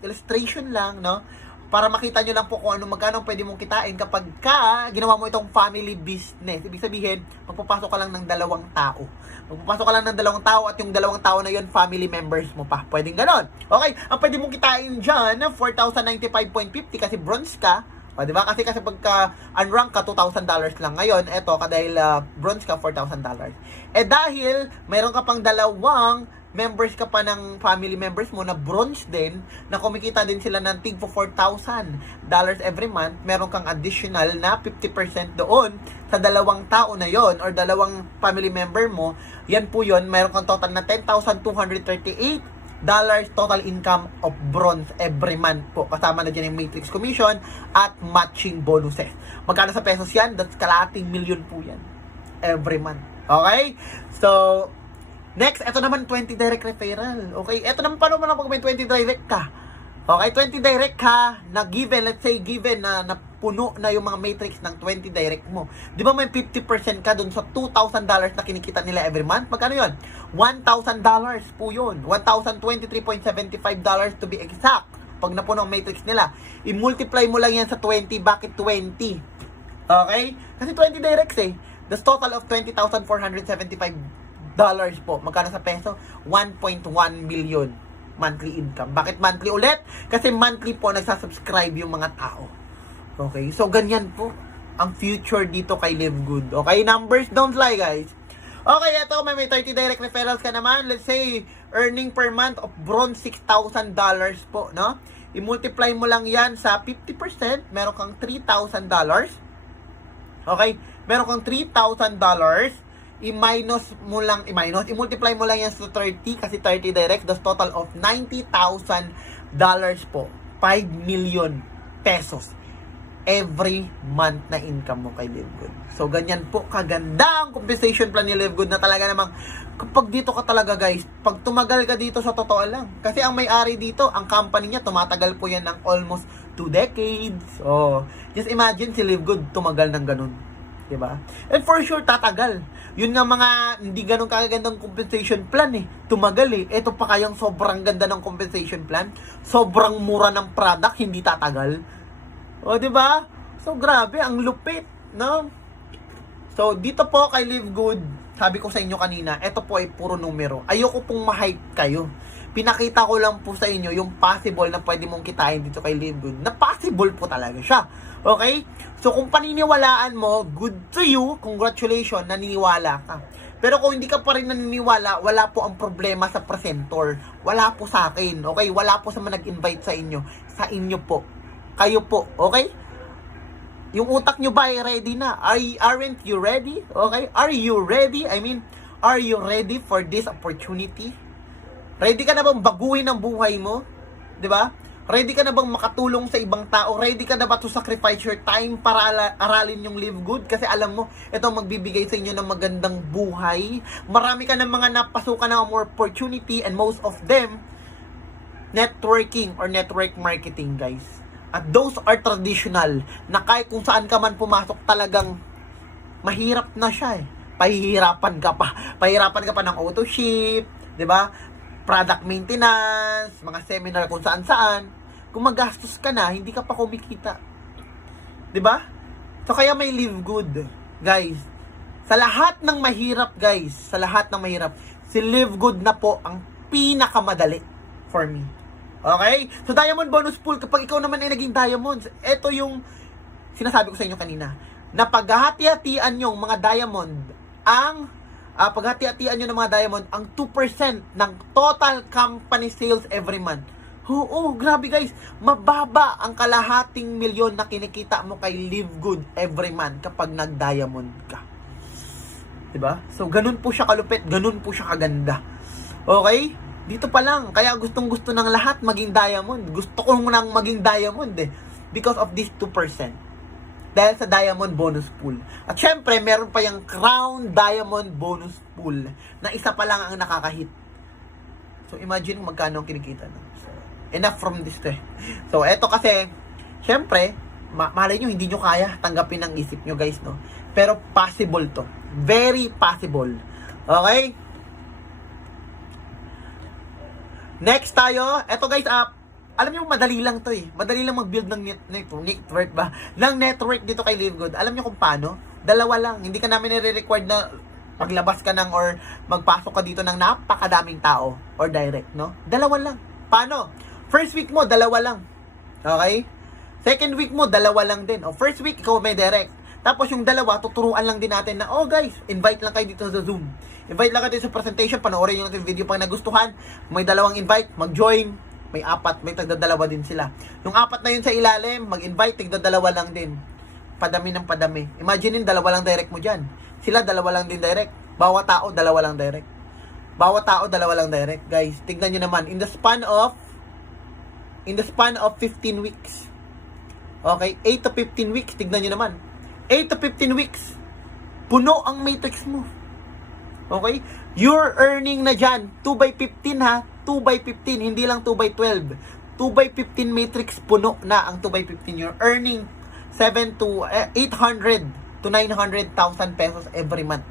illustration lang, no? Para makita nyo lang po kung magkano pwede mong kitain kapag ginawa mo itong family business. Ibig sabihin, magpapasok ka lang ng 2 tao. Magpapasok ka lang ng 2 tao at yung 2 tao na yun, family members mo pa. Pwedeng ganon. Okay, ang pwede mong kitain dyan, 4,095.50 kasi bronze ka. O, diba? Kasi pagka unrank ka, $2,000 lang. Ngayon, eto, dahil bronze ka, $4,000. Dahil mayroon ka pang 2 members ka pa ng family members mo na bronze din, na kumikita din sila ng tig for $4,000 every month, meron kang additional na 50% doon sa 2 tao na yon or 2 family member mo. Yan po yon, meron kang total na 10,238 total income of bronze every month po. Kasama na dyan yung matrix commission at matching bonuses. Magkano sa pesos yan? That's kalahating milyon po yan. Every month. Okay? So, next, ito naman 20 direct referral. Okay? Ito naman, paano mo lang pag may 20 direct ka? Okay, 20 direct ka na given, let's say given na napuno na yung mga matrix ng 20 direct mo. Di ba may 50% ka dun sa $2,000 na kinikita nila every month? Magkano yun? $1,000 po yun. $1,023.75 to be exact. Pag napuno ang matrix nila. I-multiply mo lang yan sa 20. Bakit 20? Okay? Kasi 20 directs eh. That's total of $20,475 po. Magkano sa peso? 1.1 million monthly income. Bakit monthly ulit? Kasi monthly po nagsasubscribe yung mga tao. Okay? So, ganyan po ang future dito kay Live Good. Okay? Numbers don't lie, guys. Okay, eto, may 30 direct referrals ka naman. Let's say, earning per month of bronze $6,000 po, no? I-multiply mo lang yan sa 50%. Meron kang $3,000. Okay? Meron kang $3,000. I-multiply mo lang yan sa 30 kasi 30 direct, that's total of $90,000 po. 5 million pesos every month na income mo kay Live Good. So, ganyan po kaganda ang compensation plan ni Live Good na talaga namang kapag dito ka talaga, guys, pag tumagal ka dito sa totoo lang. Kasi ang may-ari dito, ang company niya, tumatagal po yan ng almost 2 decades. Oh, just imagine si Live Good tumagal ng ganun. Diba? And for sure, tatagal. Yun nga mga hindi ganun kagandang compensation plan eh. Tumagal eh. Ito pa kayang sobrang ganda ng compensation plan. Sobrang mura ng product, hindi tatagal. O, diba? So, grabe. Ang lupit. No? So, dito po kay Live Good, sabi ko sa inyo kanina, ito po ay puro numero. Ayoko pong ma-hype kayo. Pinakita ko lang po sa inyo yung possible na pwede mong kitain dito kay Live Good. Na possible po talaga siya. Okay? So, kung paniniwalaan mo, good to you. Congratulations, naniniwala ka. Pero kung hindi ka pa rin naniniwala, wala po ang problema sa presenter. Wala po sa akin. Okay? Wala po sa mga nag-invite sa inyo. Sa inyo po. Kayo po. Okay? Yung utak nyo ba ay ready na? Aren't you ready? Okay? Are you ready? I mean, are you ready for this opportunity? Ready ka na bang baguhin ang buhay mo? 'Di ba? Ready ka na bang makatulong sa ibang tao? Ready ka na ba to sacrifice your time para aralin yung Live Good? Kasi alam mo, ito magbibigay sa inyo ng magandang buhay. Marami ka ng mga napasukan ng more opportunity and most of them, networking or network marketing, guys. At those are traditional na kahit kung saan ka man pumasok talagang mahirap na siya eh. Pahihirapan ka pa. Pahihirapan ka pa ng auto ship, 'di ba? Product maintenance, mga seminar kung saan-saan. Kung magastos ka na, hindi ka pa kumikita. 'Di ba? So kaya may Live Good, guys. Sa lahat ng mahirap, guys, sa lahat ng mahirap, si Live Good na po ang pinakamadali for me. Okay? So Diamond Bonus Pool, kapag ikaw naman ay naging Diamonds, ito yung sinasabi ko sa inyo kanina. Na paghahati-hatian yung mga Diamond, paghati-hatian nyo ng mga Diamond, ang 2% ng total company sales every month. Oo, grabe guys. Mababa ang kalahating milyon na kinikita mo kay Live Good every month kapag nag-Diamond ka. Diba? So, ganun po siya kalupit. Ganun po siya kaganda. Okay? Dito pa lang. Kaya gustong-gusto ng lahat maging Diamond. Gusto ko nang maging Diamond eh. Because of this 2%. Dahil sa Diamond Bonus Pool. At syempre, meron pa yung Crown Diamond Bonus Pool na isa pa lang ang nakakahit. So, imagine magkano ang kinikita. No? So, enough from this eh. So, eto kasi, syempre, malay nyo, hindi nyo kaya tanggapin ang isip nyo, guys, no? Pero possible to. Very possible. Okay? Next tayo. Eto, guys, alam niyo madali lang to eh. Madali lang mag-build ng network ba? Ng network dito kay Live Good. Alam niyo kung paano? Dalawa lang. Hindi ka namin nire-required na maglabas ka ng or magpasok ka dito ng napakadaming tao or direct, no? Dalawa lang. Paano? First week mo, dalawa lang. Okay? Second week mo, dalawa lang din. O first week, ikaw may direct. Tapos yung dalawa, tuturuan lang din natin na, oh guys, invite lang kayo dito sa Zoom. Invite lang kayo sa presentation, panoorin yung video pag nagustuhan. May dalawang invite, mag-join. May apat, may tagdadalawa din sila. Yung apat na yun sa ilalim, mag-invite, tagdadalawa lang din. Padami ng padami. Imaginein, dalawa lang direct mo dyan. Sila, dalawa lang din direct. Bawat tao, dalawa lang direct. Bawat tao, dalawa lang direct. Guys, tignan nyo naman. In the span of 15 weeks. Okay? 8 to 15 weeks. Tignan nyo naman. 8 to 15 weeks. Puno ang matrix mo. Okay? You're earning na dyan. 2 by 15 ha. 2 by 15. Hindi lang 2 by 12. 2 by 15 matrix. Puno na ang 2 by 15. You're earning 800 to 900,000 pesos every month.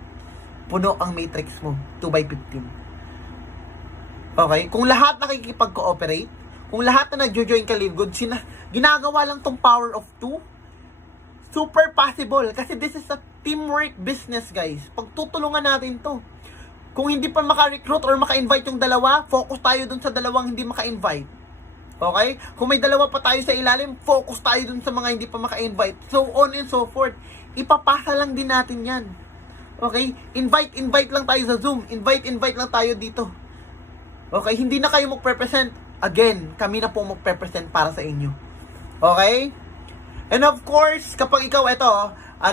Puno ang matrix mo. 2 by 15. Okay? Kung lahat nakikipag-cooperate, kung lahat na nag-join ka Live Good, ginagawa lang tong power of 2, super possible. Kasi this is a teamwork business, guys. Pagtutulungan natin to. Kung hindi pa maka-recruit or maka-invite yung dalawa, focus tayo dun sa dalawang hindi maka-invite. Okay? Kung may dalawa pa tayo sa ilalim, focus tayo dun sa mga hindi pa maka-invite. So on and so forth. Ipapasa lang din natin yan. Okay? Invite lang tayo sa Zoom. Invite lang tayo dito. Okay? Hindi na kayo mag-represent. Again, kami na po mag-represent para sa inyo. Okay? And of course, kapag ikaw,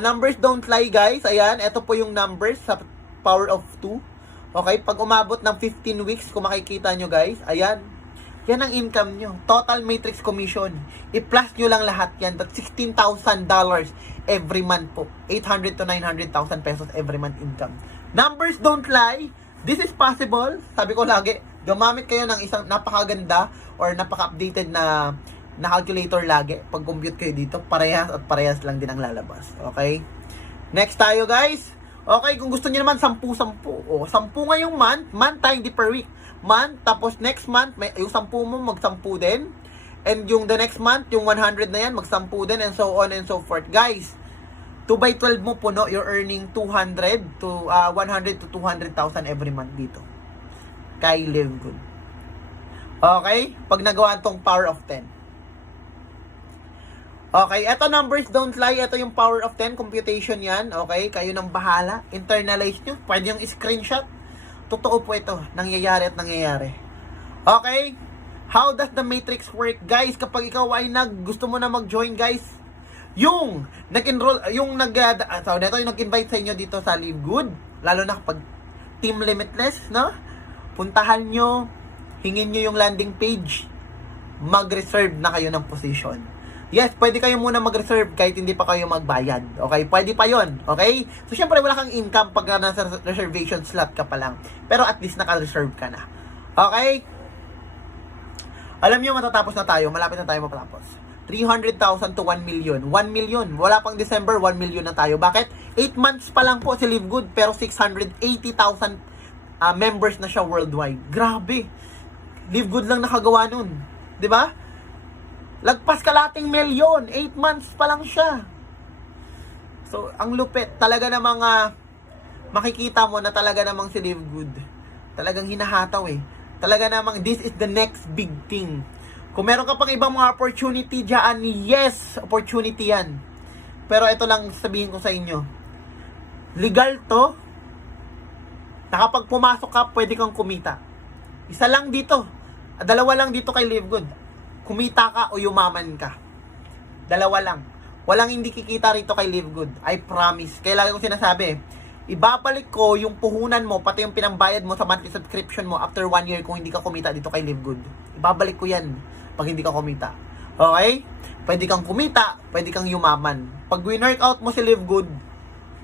numbers don't lie, guys. Ayan, ito po yung numbers sa power of 2. Okay? Pag umabot ng 15 weeks, kung makikita nyo, guys, ayan. Yan ang income nyo. Total matrix commission. I-plus nyo lang lahat yan. That's $16,000 every month po. 800 to 900,000 pesos every month income. Numbers don't lie. This is possible. Sabi ko lagi, gumamit kayo ng isang napakaganda or napaka-updated na calculator lagi. Pag compute kayo dito, parehas at parehas lang din ang lalabas. Okay? Next tayo, guys. Okay, kung gusto niyo naman 10-10. O, 10 ngayong month tayo hindi per week. Tapos next month, yung 10 mo, mag-10 din. And yung the next month, yung 100 na yan, mag-10 din, and so on and so forth. Guys, 2 by 12 mo puno, you're earning 100 to 200,000 every month dito. Kay Live Good. Okay? Pag nagawa tong power of 10. Okay, eto numbers don't lie. Ito yung power of 10 computation yan. Okay, kayo nang bahala. Internalize nyo. Pwede yung screenshot. Totoo po ito. Nangyayari at nangyayari. Okay? How does the matrix work? Guys, kapag ikaw ay gusto mo na mag-join, guys, yung nag-enroll, yung nag-invite sa inyo dito sa Live Good, lalo na kapag Team Limitless, no? Puntahan nyo, hingin nyo yung landing page, mag-reserve na kayo ng position. Yes, pwede kayo muna mag-reserve kahit hindi pa kayo magbayad. Okay? Pwede pa yon. Okay? So, syempre, wala kang income pag nasa reservation slot ka pa lang. Pero at least naka-reserve ka na. Okay? Alam nyo, matatapos na tayo. Malapit na tayo matapos. 300,000 to 1 million. 1 million. Wala pang December, 1 million na tayo. Bakit? 8 months pa lang po si Live Good, pero 680,000 members na siya worldwide. Grabe. Live Good lang nakagawa nun. 'Di ba? Lagpas kalating milyon. 8 months pa lang siya. So, ang lupit. Talaga namang makikita mo na talaga namang si Live Good. Talagang hinahataw eh. Talaga namang this is the next big thing. Kung meron ka pang ibang mga opportunity dyan, yes, opportunity yan. Pero ito lang sabihin ko sa inyo. Legal to. Nakapag pumasok ka, pwede kang kumita. Isa lang dito. Dalawa lang dito kay Live Good. Kumita ka o yumaman ka. Dalawa lang. Walang hindi kikita rito kay Live Good. I promise. Kaya lagi kong sinasabi, ibabalik ko yung puhunan mo, pati yung pinambayad mo sa monthly subscription mo after 1 year kung hindi ka kumita dito kay Live Good. Ibabalik ko yan pag hindi ka kumita. Okay? Pwede kang kumita, pwede kang yumaman. Pag win-workout mo si Live Good,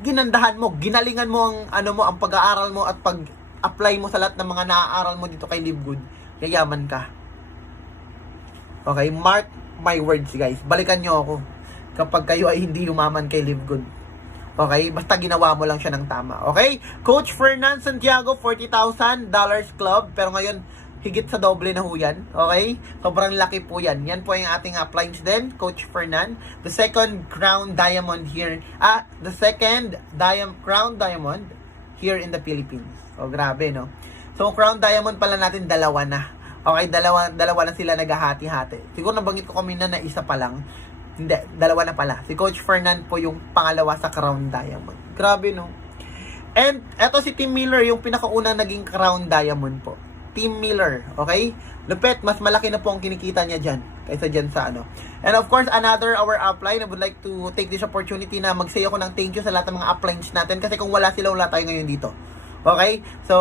ginandahan mo, ginalingan mo ang pag-aaral mo at pag-apply mo sa lahat ng mga naaaral mo dito kay Live Good, yayaman ka. Okay, mark my words, guys. Balikan nyo ako kapag kayo ay hindi yumaman kay Live Good. Okay? Basta ginawa mo lang siya ng tama. Okay? Coach Fernan Santiago, $40,000 club. Pero ngayon, higit sa doble na ho yan. Okay? Sobrang laki po yan. Yan po yung ating appliance din, Coach Fernan. The second crown diamond here. The second crown diamond here in the Philippines. So, grabe, no? So, crown diamond pala natin, dalawa na. Okay, dalawa na sila naghahati-hati. Siguro nabanggit ko kami na isa pa lang. Hindi, dalawa na pala. Si Coach Fernan po yung pangalawa sa Crown Diamond. Grabe, no? And eto si Tim Miller, yung pinakaunang naging Crown Diamond po. Tim Miller, okay? Lupet, mas malaki na po ang kinikita niya dyan kaysa dyan sa ano. And of course, another our upline, I would like to take this opportunity na mag-say ako ng thank you sa lahat ng mga uplines natin kasi kung wala sila, wala tayo ngayon dito. Okay? So,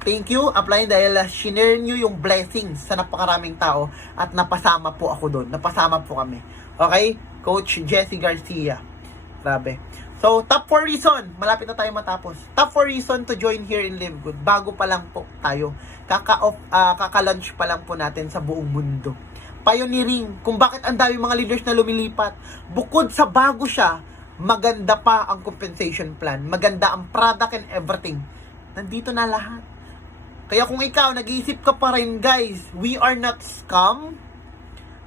thank you, Upline, dahil shinare nyo yung blessings sa napakaraming tao at napasama po ako doon. Napasama po kami. Okay? Coach Jesse Garcia. Grabe. So, top 4 reason. Malapit na tayo matapos. Top 4 reason to join here in Live Good. Bago pa lang po tayo. Kaka-launch pa lang po natin sa buong mundo. Pioneering. Kung bakit ang dami mga leaders na lumilipat. Bukod sa bago siya, maganda pa ang compensation plan. Maganda ang product and everything. Nandito na lahat. Kaya kung ikaw, nag-iisip ka pa rin, guys, we are not scam.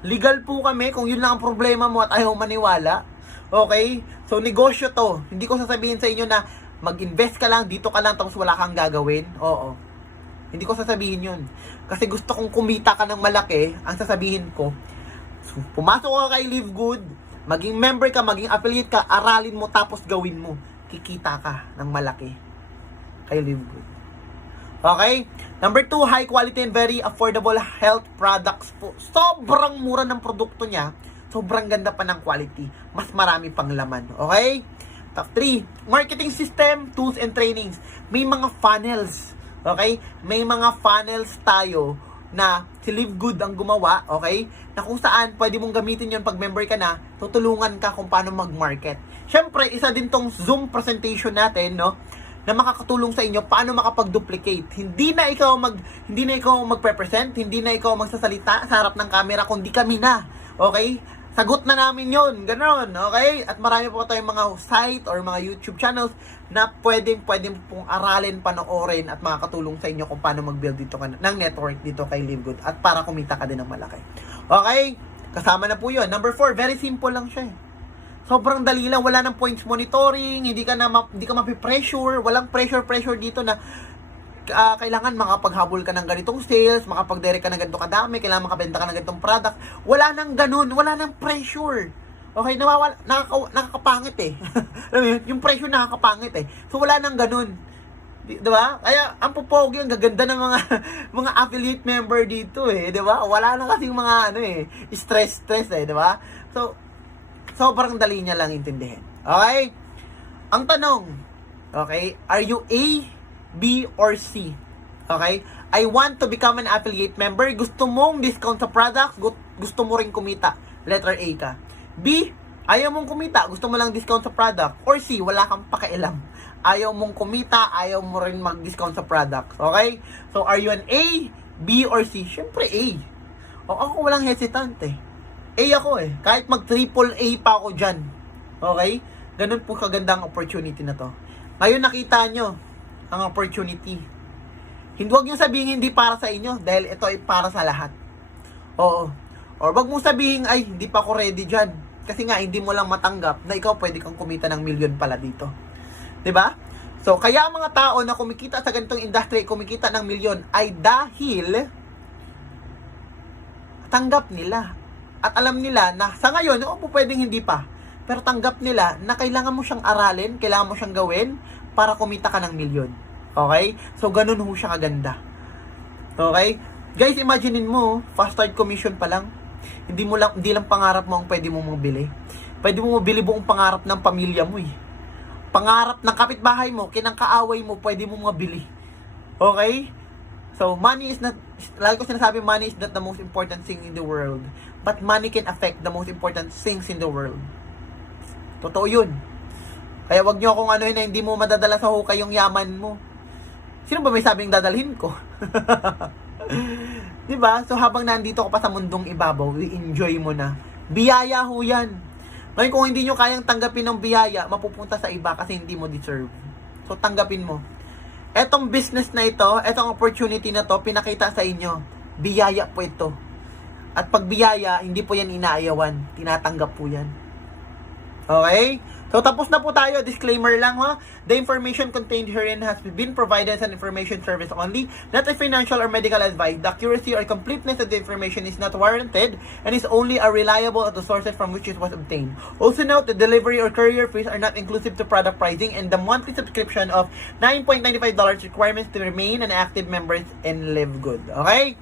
Legal po kami kung yun lang ang problema mo at ayaw maniwala. Okay? So, negosyo to. Hindi ko sasabihin sa inyo na mag-invest ka lang, dito ka lang, tapos wala kang gagawin. Oo. Hindi ko sasabihin yun. Kasi gusto kong kumita ka ng malaki, ang sasabihin ko, so, pumasok ka kay Live Good, maging member ka, maging affiliate ka, aralin mo, tapos gawin mo. Kikita ka ng malaki kay Live Good. Okay? Number 2, high quality and very affordable health products po. Sobrang mura ng produkto niya. Sobrang ganda pa ng quality. Mas marami pang laman. Okay? Top 3, marketing system, tools and trainings. May mga funnels. Okay? May mga funnels tayo na si Live Good ang gumawa. Okay? Na kung saan pwede mong gamitin yon pag member ka na, tutulungan ka kung paano mag-market. Siyempre, isa din tong Zoom presentation natin, no? Na makakatulong sa inyo paano makapag-duplicate. Hindi na ikaw magpe-present, hindi na ikaw magsasalita sa harap ng camera, kundi kami na. Okay? Sagot na namin yon, ganoon, okay? At marami po tayong mga site or mga YouTube channels na pwedeng pong aralin, panoorin at makakatulong sa inyo kung paano mag-build dito ng network dito kay Live Good at para kumita ka din ng malaki. Okay? Kasama na po yun. Number 4, very simple lang siya. Sobrang dali lang, wala nang points monitoring, hindi ka mapipressure, walang pressure dito na kailangan makapaghabol ka ng ganitong sales, makapag-direct ka ng ganitong kadami, kailangan makabenta ka ng ganitong product. Wala nang ganun, wala nang pressure. Okay, nakakapangit eh. Yung pressure nakakapangit eh. So wala nang ganun. Diba? Kaya ang pupogi, ang gaganda ng mga mga affiliate member dito eh, 'di ba? Wala na kasing mga stress eh, 'di ba? So sobrang dali niya lang intindihin. Okay? Ang tanong, okay, are you A, B, or C? Okay? I want to become an affiliate member. Gusto mong discount sa product, gusto mo rin kumita. Letter A ka. B, ayaw mong kumita, gusto mo lang discount sa product. Or C, wala kang pakialam. Ayaw mong kumita, ayaw mo rin mag-discount sa product. Okay? So, are you an A, B, or C? Siyempre A. O, ako walang hesitant eh. A ako eh. Kahit mag-triple A pa ako dyan. Okay? Ganun po kagandang opportunity na to. Ngayon nakita nyo ang opportunity. Huwag nyo sabihin hindi para sa inyo dahil ito ay para sa lahat. Oo. Or wag mong sabihin ay hindi pa ako ready dyan. Kasi nga hindi mo lang matanggap na ikaw pwede kang kumita ng milyon pala dito. 'Di ba? So kaya ang mga tao na kumikita sa ganitong industry, kumikita ng milyon ay dahil tanggap nila. At alam nila na sa ngayon, pwedeng hindi pa. Pero tanggap nila na kailangan mo siyang aralin, kailangan mo siyang gawin para kumita ka ng milyon. Okay? So, ganun ho siya kaganda. Okay? Guys, imaginein mo, fast start commission pa lang. Hindi lang pangarap mo ang pwede mo mabili. Pwede mo mabili buong pangarap ng pamilya mo eh. Pangarap ng kapitbahay mo, kinangkaaway mo, pwede mo mabili. Okay? So, money is not, lagi ko sinasabi, money is not the most important thing in the world. But money can affect the most important things in the world. Totoo yun. Kaya wag nyo akong na hindi mo madadala sa hukay yung yaman mo. Sino ba may sabing dadalhin ko? Diba? So, habang nandito ka pa sa mundong ibabaw, i-enjoy mo na. Biyaya ho yan. Ngayon, kung hindi nyo kayang tanggapin ng biyaya, mapupunta sa iba kasi hindi mo deserve. So, tanggapin mo. Etong business na ito, etong opportunity na to, pinakita sa inyo. Biyaya po ito. At pag biyaya, hindi po yan inaayawan. Tinatanggap po yan. Okay? So, tapos na po tayo. Disclaimer lang, ha? The information contained herein has been provided as an information service only, not a financial or medical advice. The accuracy or completeness of the information is not warranted and is only a reliable at the sources from which it was obtained. Also note, the delivery or courier fees are not inclusive to product pricing and the monthly subscription of $9.95 requirements to remain an active member and Live Good. Okay?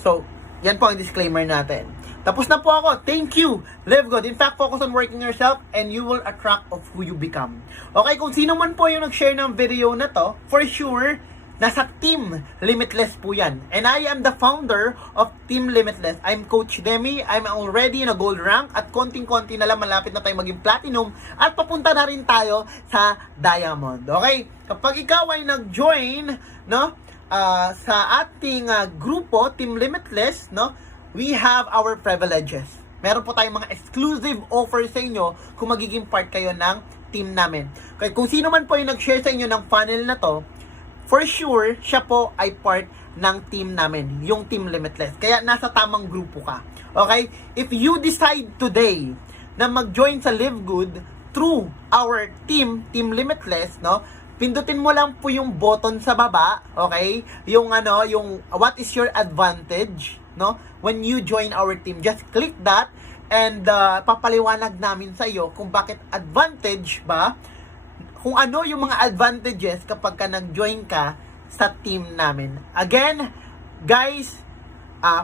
So, Yan po ang disclaimer natin. Tapos na po ako. Thank you. Live good. In fact, focus on working yourself and you will attract of who you become. Okay, kung sino man po yung nag-share ng video na to, for sure, nasa Team Limitless po yan. And I am the founder of Team Limitless. I'm Coach Demi. I'm already in a gold rank at konting-konti na lang malapit na tayo maging platinum at papunta na rin tayo sa diamond. Okay? Kapag ikaw ay nag-join, no, sa ating grupo, Team Limitless, no, we have our privileges. Meron po tayong mga exclusive offers sa inyo kung magiging part kayo ng team namin. Kaya kung sino man po yung nag-share sa inyo ng funnel na to, for sure, siya po ay part ng team namin, yung Team Limitless. Kaya nasa tamang grupo ka. Okay? If you decide today na mag-join sa Live Good through our Team Limitless, no? Pindutin mo lang po yung button sa baba, okay? Yung what is your advantage, no? When you join our team, just click that and papaliwanag namin sa iyo kung bakit advantage ba, kung ano yung mga advantages kapag ka nag-join ka sa team namin. Again, guys,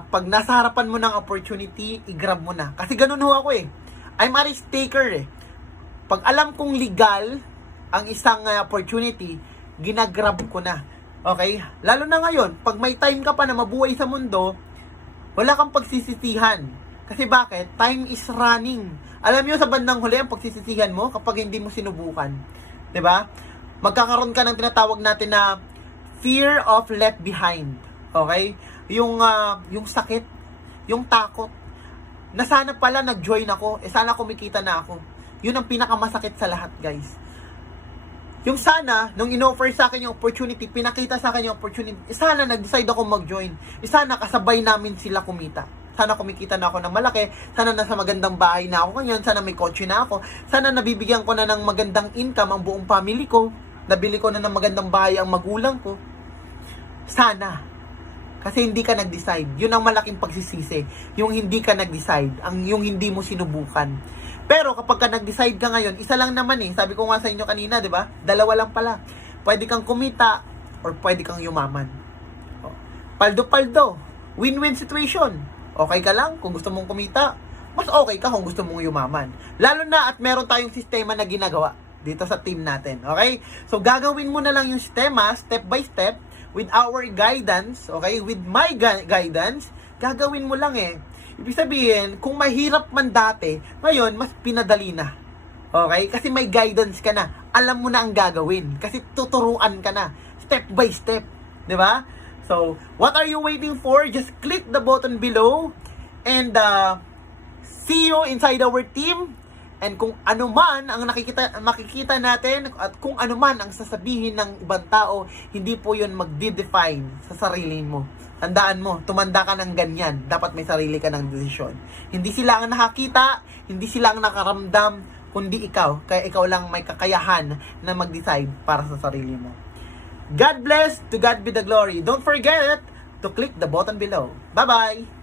pag nasa harapan mo ng opportunity, i-grab mo na. Kasi ganun ho ako eh. I'm a risk taker eh. Pag alam kong legal ang isang opportunity, ginagrab ko na. Okay? Lalo na ngayon, pag may time ka pa na mabuhay sa mundo, wala kang pagsisisihan. Kasi bakit? Time is running. Alam niyo sa bandang huli ang pagsisisihan mo kapag hindi mo sinubukan. 'Di ba? Magkakaroon ka ng tinatawag natin na fear of left behind. Okay? Yung sakit, yung takot. Na sana pala nag-join ako, sana kumikita na ako. Yun ang pinakamasakit sa lahat, guys. Yung sana, nung in-offer sa akin yung opportunity, pinakita sa akin yung opportunity, sana nag-decide ako mag-join. Sana kasabay namin sila kumita. Sana kumikita na ako ng malaki. Sana nasa magandang bahay na ako ngayon. Sana may kotse na ako. Sana nabibigyan ko na ng magandang income ang buong family ko. Nabili ko na ng magandang bahay ang magulang ko. Sana. Kasi hindi ka nag-decide. Yun ang malaking pagsisisi. Yung hindi ka nag-decide. Yung hindi mo sinubukan. Pero kapag ka nag-decide ka ngayon, isa lang naman eh. Sabi ko nga sa inyo kanina, di ba? Dalawa lang pala. Pwede kang kumita or pwede kang yumaman. Paldo-paldo. Win-win situation. Okay ka lang kung gusto mong kumita. Mas okay ka kung gusto mong yumaman. Lalo na at meron tayong sistema na ginagawa dito sa team natin. Okay? So, gagawin mo na lang yung sistema step by step with our guidance. Okay? With my guidance, gagawin mo lang eh. Ibig sabihin, kung mahirap man dati, ngayon, mas pinadali na. Okay? Kasi may guidance ka na. Alam mo na ang gagawin. Kasi tuturuan ka na. Step by step. Di ba? So, what are you waiting for? Just click the button below. And, see you inside our team. And kung ano man ang makikita natin, at kung ano man ang sasabihin ng ibang tao, hindi po yun magde-define sa sarili mo. Tandaan mo, tumanda ka ng ganyan. Dapat may sarili ka ng desisyon. Hindi sila ang nakakita, hindi sila ang nakaramdam, kundi ikaw. Kaya ikaw lang may kakayahan na mag-decide para sa sarili mo. God bless, to God be the glory. Don't forget to click the button below. Bye-bye!